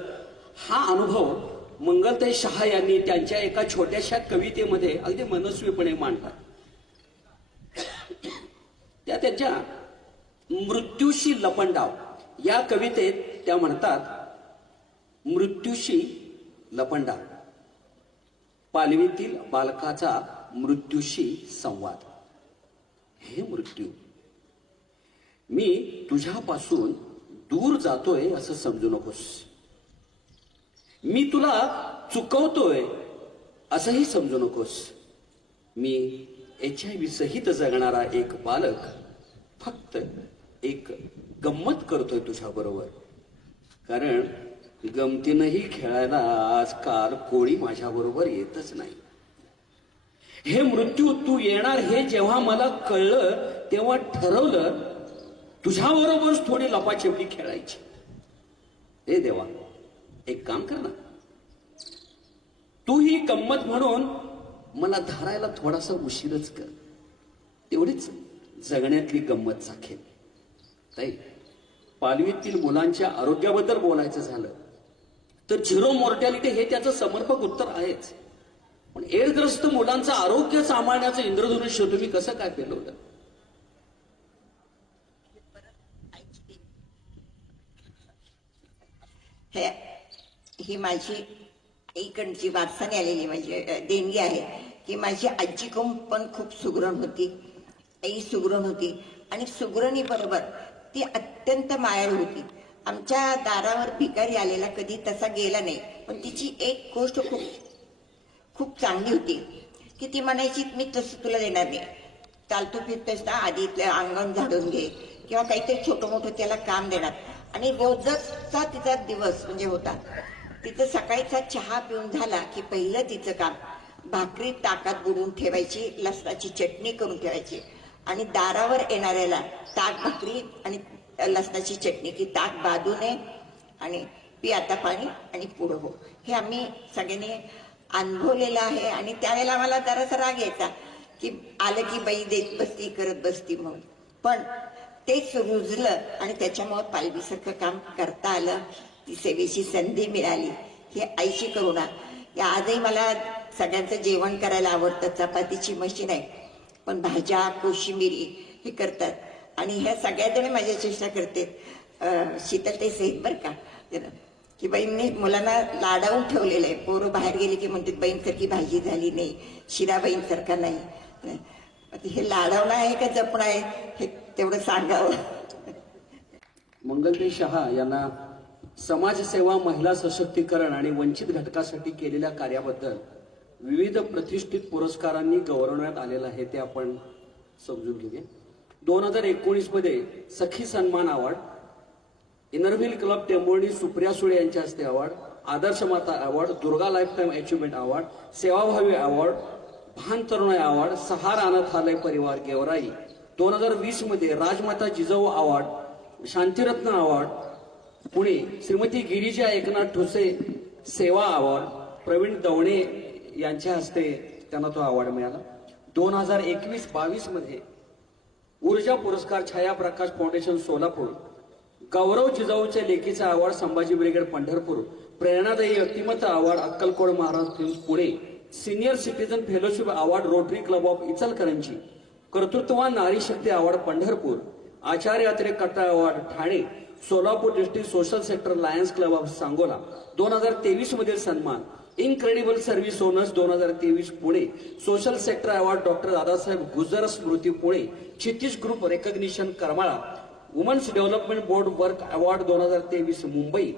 हा अनुभव मंगलताई शहा यांनी त्यांच्या एका छोट्याशा कवितेमध्ये अगदी मनस्वीपणे मांडतात. त्या त्यांच्या मृत्यूशी लपंडाव या कवितेत त्या म्हणतात, मृत्यूशी लपंडाव, पालवीतील बालकाचा मृत्यूशी संवाद. हे मृत्यू, मी तुझ्यापासून दूर जातोय असं समजू नकोस, मी तुला चुकवतोय असंही समजू नकोस. मी HIV सहित जगणारा एक बालक, फक्त एक गंमत करतोय तुझ्या बरोबर, कारण गमतीनंही खेळायला आजकाल कोणी माझ्या बरोबर येतच नाही. हे मृत्यू, तू येणार हे जेव्हा मला कळलं तेव्हा ठरवलं तुझ्याबरोबर थोडी लपाछपी खेळायची. हे देवा, एक काम कर ना, तू ही गंमत म्हणून मला धरायला थोडासा उशीरच कर, तेवढीच जगण्यातली गंमत चाखेल. ताई, पालवीतील मुलांच्या आरोग्याबद्दल बोलायचं झालं तर झिरो मॉर्टॅलिटी हे त्याचं समर्पक उत्तर आहेच, पण एड्सग्रस्त मुलांचं आरोग्य सांभाळण्याचं इंद्रधनुष्य तुम्ही कसं काय पेलवलं? ही माझी आईकडची वारसाने आलेली माझी देणगी आहे, की माझी आजी पण खूप सुगरण होती, आई सुगरण होती, आणि सुगरणी बरोबर ती अत्यंत मायाळू होती. आमच्या दारावर भिकारी आलेला कधी तसा गेला नाही, पण तिची एक गोष्ट खूप खूप चांगली होती, की ती म्हणायची, मी तसं तुला देणार नाही, चालतो फिरतोस ना, आधी अंगण झाडून घे किंवा काहीतरी छोटं मोठं त्याला काम देणार. आणि रोजचा तिचा दिवस म्हणजे होता, तिचं सकाळीचा चहा पिऊन झाला की पहिलं तिचं काम भाकरी ताकात बुडवून ठेवायची, लसणाची चटणी करून ठेवायची, आणि दारावर येणाऱ्याला ताक भाकरी आणि लसणाची चटणी की ताक बाजू नये आणि पी आता पाणी आणि पुढं हो. हे आम्ही सगळ्यांनी अनुभवलेलं आहे आणि त्यावेळेला आम्हाला जरासा राग यायचा की आलं की बाई देत बसती करत बसती म्हणून. पण तेच रुजलं आणि त्याच्यामुळं पालवीसारखं काम करता आलं. ती सेवेची संधी मिळाली. ही आईची करुणा. या आजही मला सगळ्यांचं जेवण करायला आवडतं. चपातीची मशीन आहे पण भाज्या कोशिंबिरी हे करतात आणि ह्या सगळ्या जणी माझ्या चेष्टा करते. शीतलताई सहित बरं का की बहीणनी मुलांना लाडावून ठेवलेलं आहे. पोरं बाहेर गेली की म्हणतात बहीणसारखी भाजी झाली नाही, शिरा बहीणसारखा नाही. हे लाडवणं आहे का जपणं आहे हे तेवढं सांगावं. मंगलताई शहा यांना समाजसेवा, महिला सशक्तीकरण आणि वंचित घटकासाठी केलेल्या कार्याबद्दल विविध प्रतिष्ठित पुरस्कारांनी गौरवण्यात आलेलं आहे, ते आपण समजून घेऊया. 2019 मध्ये सखी सन्मान award, inner wheel club Temburni Supriya Sule यांच्या हस्ते अवॉर्ड, आदर्श माता award, Durga life time achievement award, सेवाभावी अवॉर्ड, भान तरुणाई अवॉर्ड, सहार अनाथालय परिवार गेवराई. 2020 मध्ये राजमाता जिजाऊ अवॉर्ड, शांतिरत्न अवॉर्ड पुणे, श्रीमती गिरिजा एकनाथ ठोसे सेवा अवॉर्ड, प्रवीण दवणे यांच्या हस्ते त्यांना तो अवॉर्ड मिळाला. 2021-22 मध्ये ऊर्जा पुरस्कार छायाप्रकाश फाउंडेशन सोलापूर, गौरव जिजाऊच्या लेखीचा अवॉर्ड संभाजी ब्रिगेड पंढरपूर, प्रेरणादायी व्यक्तिमत्व award Akkalkot Maharashtra Pune, senior citizen fellowship award Rotary club of Ichalkaranji, कर्तृत्ववान नारी शक्ती अवॉर्ड पंढरपूर, आचार्य यात्रे कट्टा award Thane, Solapur district social sector Lions club of Sangola. 2023 मधील सन्मान incredible service honours 2023 Pune, social sector award doctor Dadasaheb Gujar स्मृती Pune, Kshitij group recognition Karmala, women's development board work award 2023 Mumbai,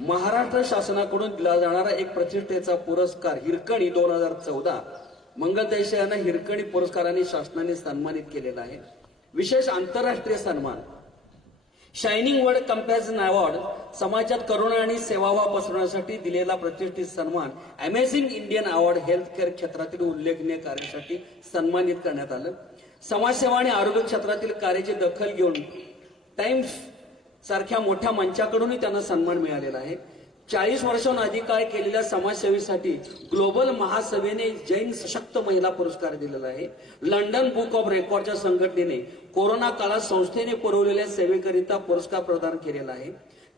Maharashtra शासनाकडून दिला जाणारा एक प्रतिष्ठेचा पुरस्कार हिरकणी 2014. मंगलताई यांना हिरकणी पुरस्काराने शासनाने सन्मानित केलेला आहे. विशेष आंतरराष्ट्रीय सन्मान शायनिंग वर्ल्ड कंपॅरिझन अवॉर्ड, समाजात करुणा आणि सेवाभाव पसरवण्यासाठी दिलेला प्रतिष्ठित सन्मान, amazing Indian award health care क्षेत्रातील उल्लेखनीय कार्यासाठी सन्मानित करण्यात आलं. समाजसेवा आणि आरोग्य क्षेत्रातील कार्याची दखल घेऊन टाइम्स सारख्या मोठ्या मंचाकडूनही त्यांना सन्मान मिळालेला आहे. 40 वर्षांहून अधिक काळ केलेल्या समाजसेवेसाठी ग्लोबल महासभेने जैन सशक्त महिला पुरस्कार दिलेला आहे. लंडन बुक ऑफ रेकॉर्डच्या संघटनेने कोरोना काळात संस्थेने पुरवलेल्या सेवेकरिता पुरस्कार प्रदान केलेला आहे.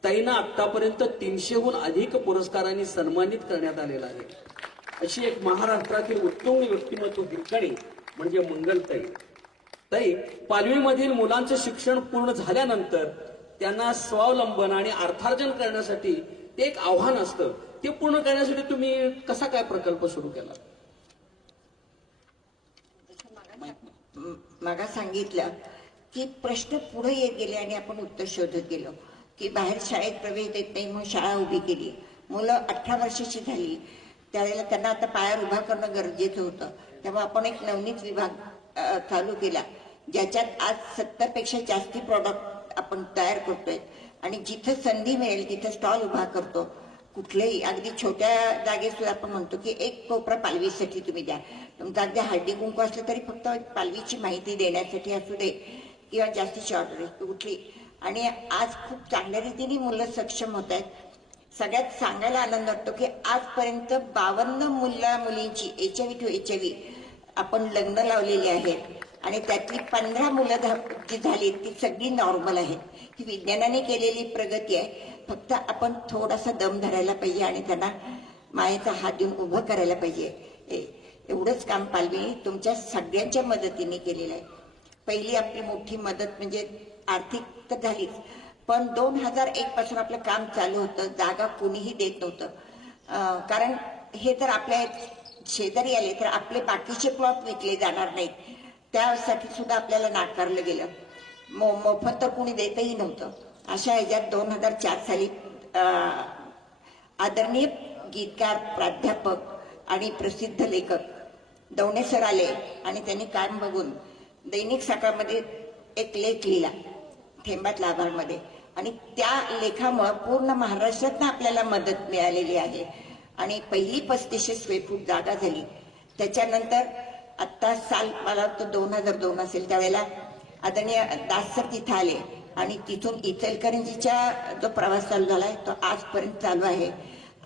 ताईंना आतापर्यंत 300हून अधिक पुरस्कारांनी सन्मानित करण्यात आलेला आहे. अशी एक महाराष्ट्रातील उत्तुंग व्यक्तिमत्व हिरकणी म्हणजे मंगलताई. ताई पालवीमधील मुलांचं शिक्षण पूर्ण झाल्यानंतर त्यांना स्वावलंबन आणि अर्थार्जन करण्यासाठी ते एक आव्हान असतं. ते पूर्ण करण्यासाठी तुम्ही कसा काय प्रकल्प सुरू केला? मागा सांगितलं की प्रश्न पुढे येत गेले आणि आपण उत्तर शोधत गेलो की बाहेर शाळेत प्रवेश देत नाही म्हणून शाळा उभी केली. मुलं 18 वर्षाची झाली त्यावेळेला त्यांना आता पायावर उभा करणं गरजेचं होतं. तेव्हा आपण एक नवनीत विभाग चालू केला ज्याच्यात आज 70 पेक्षा जास्ती प्रॉडक्ट आपण तयार करतोय आणि जिथं संधी मिळेल तिथं स्टॉल उभा करतो. कुठल्याही अगदी छोट्या जागेत सुद्धा आपण म्हणतो की एक कोपरा पालवीसाठी तुम्ही द्या. तुमचं अगदी हळदी कुंकू असलं तरी फक्त पालवीची माहिती देण्यासाठी असू दे किंवा जास्तीची ऑर्डर कुठली. आणि आज खूप चांगल्या रीतीने मुलं सक्षम होत आहेत. सगळ्यात सांगायला आनंद वाटतो की आजपर्यंत 52 मुलींची HIV to HIV आपण लग्न लावलेली आहेत आणि त्यातली 15 मुलं जी झाली ती सगळी नॉर्मल आहेत. ही विज्ञानाने केलेली प्रगती आहे. फक्त आपण थोडासा दम धरायला पाहिजे आणि त्यांना मायेचा हात देऊन उभं करायला पाहिजे. एवढंच काम पालवी तुमच्या सगळ्यांच्या मदतीने केलेलं आहे. पहिली आपली मोठी मदत म्हणजे आर्थिक तर झालीच, पण 2001 पासून आपलं काम चालू होतं. जागा कोणीही देत नव्हतं. कारण हे जर आपल्या शेजारी आले तर आपले बाकीचे प्लॉट विकले जाणार नाहीत. त्यासाठी सुद्धा आपल्याला नाकारलं गेलं. मोफत तर कोणी देतही नव्हतं. अशा ह्याच्यात 2004 साली आदरणीय गीतकार, प्राध्यापक आणि प्रसिद्ध लेखक दवणे सर आले आणि त्यांनी काम बघून दैनिक सकाळमध्ये एक लेख लिहिला थेंबात लाभारमध्ये आणि त्या लेखामुळे पूर्ण महाराष्ट्रातनं आपल्याला मदत मिळालेली आहे. आणि पहिली 3500 स्क्वेअर फूट जागा झाली. त्याच्यानंतर आत्ता साल मला वाटतं 2002 असेल, त्यावेळेला आदरणीय दास सर तिथं आले आणि तिथून इचलकरंजीचा जो प्रवास चालू झालाय तो आजपर्यंत चालू आहे.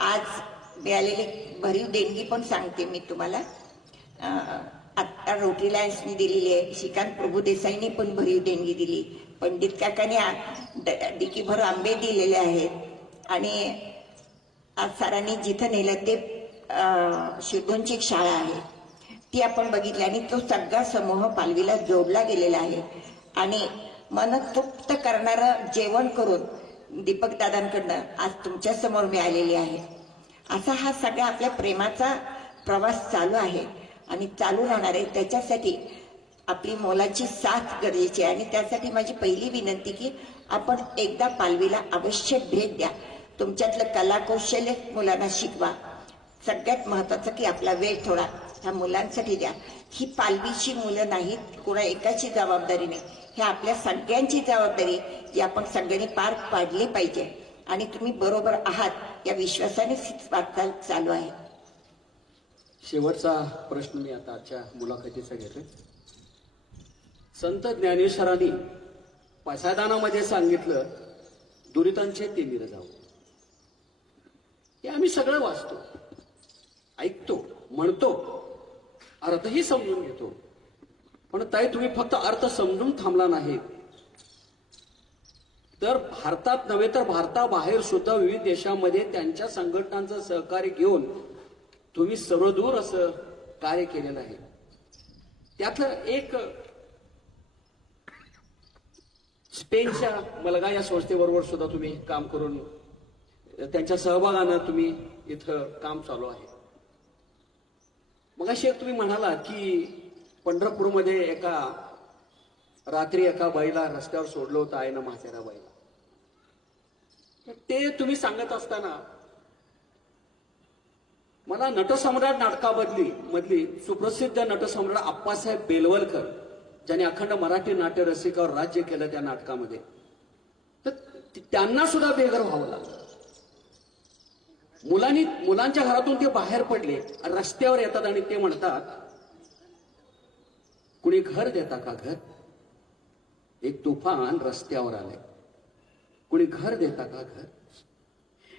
आज मिळालेली भरीव देणगी पण सांगते मी तुम्हाला. आत्ता रोटरी लायन्सनी दिलेली आहे, श्रीकांत प्रभुदेसाईंनी पण भरीव देणगी दिली, पंडित काकाने डिकीभर आंबे दिलेले आहेत आणि आज सरांनी जिथं नेलं ते शिरढोणची एक शाळा आहे ती आपण बघितली आणि तो सगळा समूह पालवीला जोडला गेलेला आहे. आणि मन तृप्त करणारं जेवण करून दीपक दादांकडनं आज तुमच्या समोर मिळालेली आहे. असा हा सगळा आपल्या प्रेमाचा प्रवास चालू आहे आणि चालू राहणार आहे. त्याच्यासाठी आपली मोलाची साथ गरजेची आहे आणि त्यासाठी माझी पहिली विनंती की आपण एकदा पालवीला अवश्य भेट द्या. तुमच्यातलं कलाकौशल्य मुलांना शिकवा. सगळ्यात महत्वाचं की आपला वेळ थोडा ह्या मुलांसाठी द्या. ही पालवीची मुलं नाहीत, कोणा एकाची जबाबदारी नाही, ही आपल्या सगळ्यांची जबाबदारी जी आपण सगळ्यांनी पार पाडली पाहिजे. आणि तुम्ही बरोबर आहात या विश्वासाने वाटचाल चालू आहे. शेवटचा प्रश्न मी आता आजच्या मुलाखतीचा घेतोय. संत ज्ञानेश्वरांनी पसायदानामध्ये सांगितलं, दुरितांचे ते निरजाव. हे आम्ही सगळं वाचतो, ऐकतो, म्हणतो, अर्थही समजून घेतो. पण ताई तुम्ही फक्त अर्थ समजून थांबला नाही तर भारतात नव्हे तर भारताबाहेर सुद्धा विविध देशांमध्ये त्यांच्या संघटनांचं सहकार्य घेऊन तुम्ही सर्वदूर असं कार्य केलेलं आहे. त्यातलं एक स्पेनच्या मलगा या संस्थेबरोबर सुद्धा तुम्ही काम करून त्यांच्या सहभागानं तुम्ही इथं काम चालू आहे. मगाशी एक तुम्ही म्हणाला की पंढरपूरमध्ये एका रात्री एका बाईला रस्त्यावर सोडलं होतं आहे ना म्हाताऱ्या बाईला. ते तुम्ही सांगत असताना मला नटसम्राट नाटकामधली सुप्रसिद्ध नटसम्राट आप्पासाहेब बेलवलकर ज्यांनी अखंड मराठी नाट्य रसिकावर राज्य केलं त्या नाटकामध्ये, तर त्यांना सुद्धा बेघर व्हावं लागलं. मुलांच्या घरातून ते बाहेर पडले, रस्त्यावर येतात आणि ते म्हणतात, कुणी घर देता का घर? एक तुफान रस्त्यावर आलंय, कुणी घर देता का घर?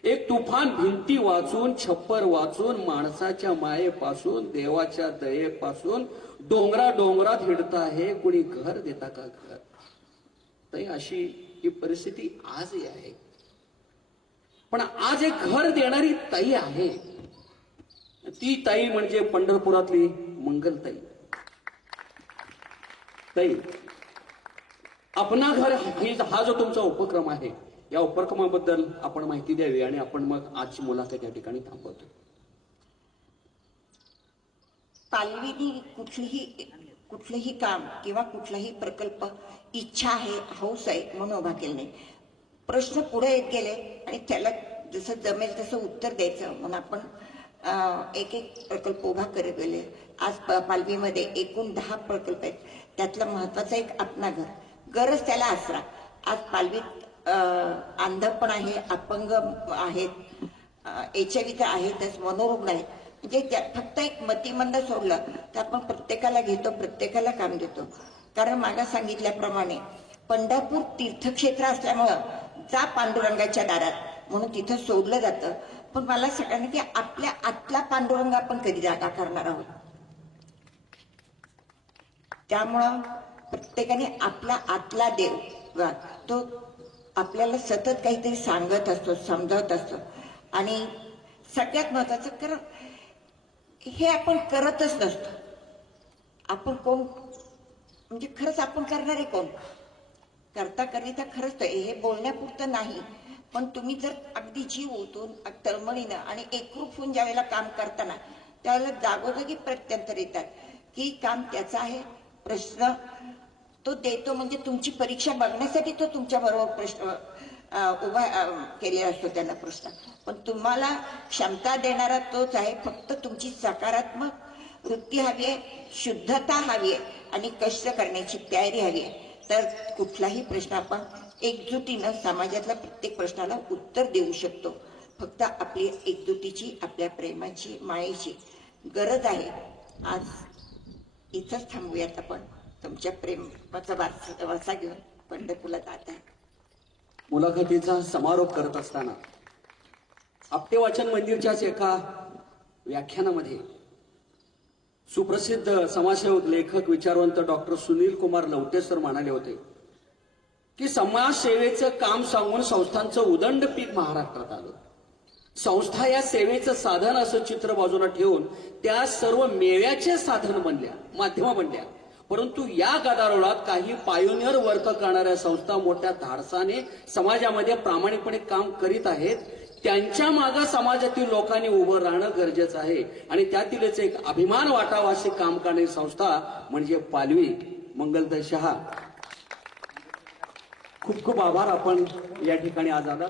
एक तुफान भिंती वाचून, छप्पर वाचून, माणसाच्या मायेपासून, देवाच्या दयेपासून डोंगरात हिंडत आहे, कुणी घर देता का घर? तर अशी ही परिस्थिती आजही आहे. पण आज एक घर देणारी ताई आहे, ती ताई म्हणजे पंढरपुरातली मंगलताई. ताई, आपणा घर हा जो तुमचा उपक्रम आहे, या उपक्रमाबद्दल आपण माहिती द्यावी आणि आपण मग आजची मुलाखत या ठिकाणी थांबवतो. पालवीनी कुठलंही काम किंवा कुठलाही प्रकल्प इच्छा आहे, हौस आहे म्हणून उभा केला नाही. प्रश्न पुढे येत गेले आणि त्याला जसं जमेल तसं उत्तर द्यायचं म्हणून आपण एक प्रकल्प उभा करत गेले. आज पालवीमध्ये एकूण 10 प्रकल्प आहेत. त्यातला महत्वाचा एक आपणा घर, गरज त्याला आसरा. आज पालवीत अंध पण आहे, अपंग आहेत, HIV तर आहेतच, मनोरुग्ण आहेत. म्हणजे फक्त एक मतिमंद सोडलं तर आपण प्रत्येकाला घेतो, प्रत्येकाला काम देतो. कारण मागा सांगितल्याप्रमाणे पंढरपूर तीर्थक्षेत्र असल्यामुळं जा पांडुरंगाच्या दारात म्हणून तिथं सोडलं जातं. पण मला सगळ्यांनी की आपल्या आतला पांडुरंग आपण कधी जागा करणार आहोत. त्यामुळं प्रत्येकाने आपला आतला देव तो आपल्याला सतत काहीतरी सांगत असतो, समजावत असतो. आणि सगळ्यात महत्वाचं, कारण हे आपण करतच नसतो. आपण कोण म्हणजे खरंच आपण करणारे कोण? करता खरंच हे बोलण्यापुरतं नाही, पण तुम्ही जर अगदी जीव ओतून तळमळीनं आणि एकरूप होऊन ज्यावेळेला काम करताना त्यावेळेला जागोजागी प्रत्यंतर येतात की काम त्याचा आहे, प्रश्न तो देतो. म्हणजे तुमची परीक्षा बघण्यासाठी तो तुमच्या बरोबर प्रश्न उभा केलेला असतो त्यांना प्रश्न. पण तुम्हाला क्षमता देणारा तोच आहे. फक्त तुमची सकारात्मक वृत्ती हवी आहे, शुद्धता हवी आहे आणि कष्ट करण्याची तयारी हवी आहे. तर कुठलाही प्रश्न आपण एकजुटीनं समाजातल्या प्रत्येक प्रश्नाला उत्तर देऊ शकतो. फक्त आपली एकजुटीची, आपल्या प्रेमाची, मायेची गरज आहे. आज इथंच थांबूयात आपण. तुमच्या प्रेमाचा वारसा घेऊन पंढरपूरला जात आहे. मुलाखतीचा समारोप करत असताना आपटे वाचन मंदिरच्याच एका व्याख्यानामध्ये सुप्रसिद्ध समाजसेवक, लेखक, विचारवंत डॉक्टर सुनील कुमार लवटे सर म्हणाले होते की समाजसेवेचं काम सांगून संस्थांचं उदंड पीक महाराष्ट्रात आलं. संस्था या सेवेचं साधन असं चित्र बाजूला ठेवून त्या सर्व मेव्याचे साधन बनल्या, माध्यम बनल्या. परंतु या गदारोळात काही पायोनियर वर्क करणाऱ्या संस्था मोठ्या धाडसाने समाजामध्ये प्रामाणिकपणे काम करीत आहेत. त्यांच्या मागे समाजातील लोकांनी उभं राहणं गरजेचं आहे आणि त्यातीलच एक अभिमान वाटावा असे काम करणारी संस्था म्हणजे पालवी. मंगलदय शहा, खूप खूप आभार. आपण या ठिकाणी आज आलात.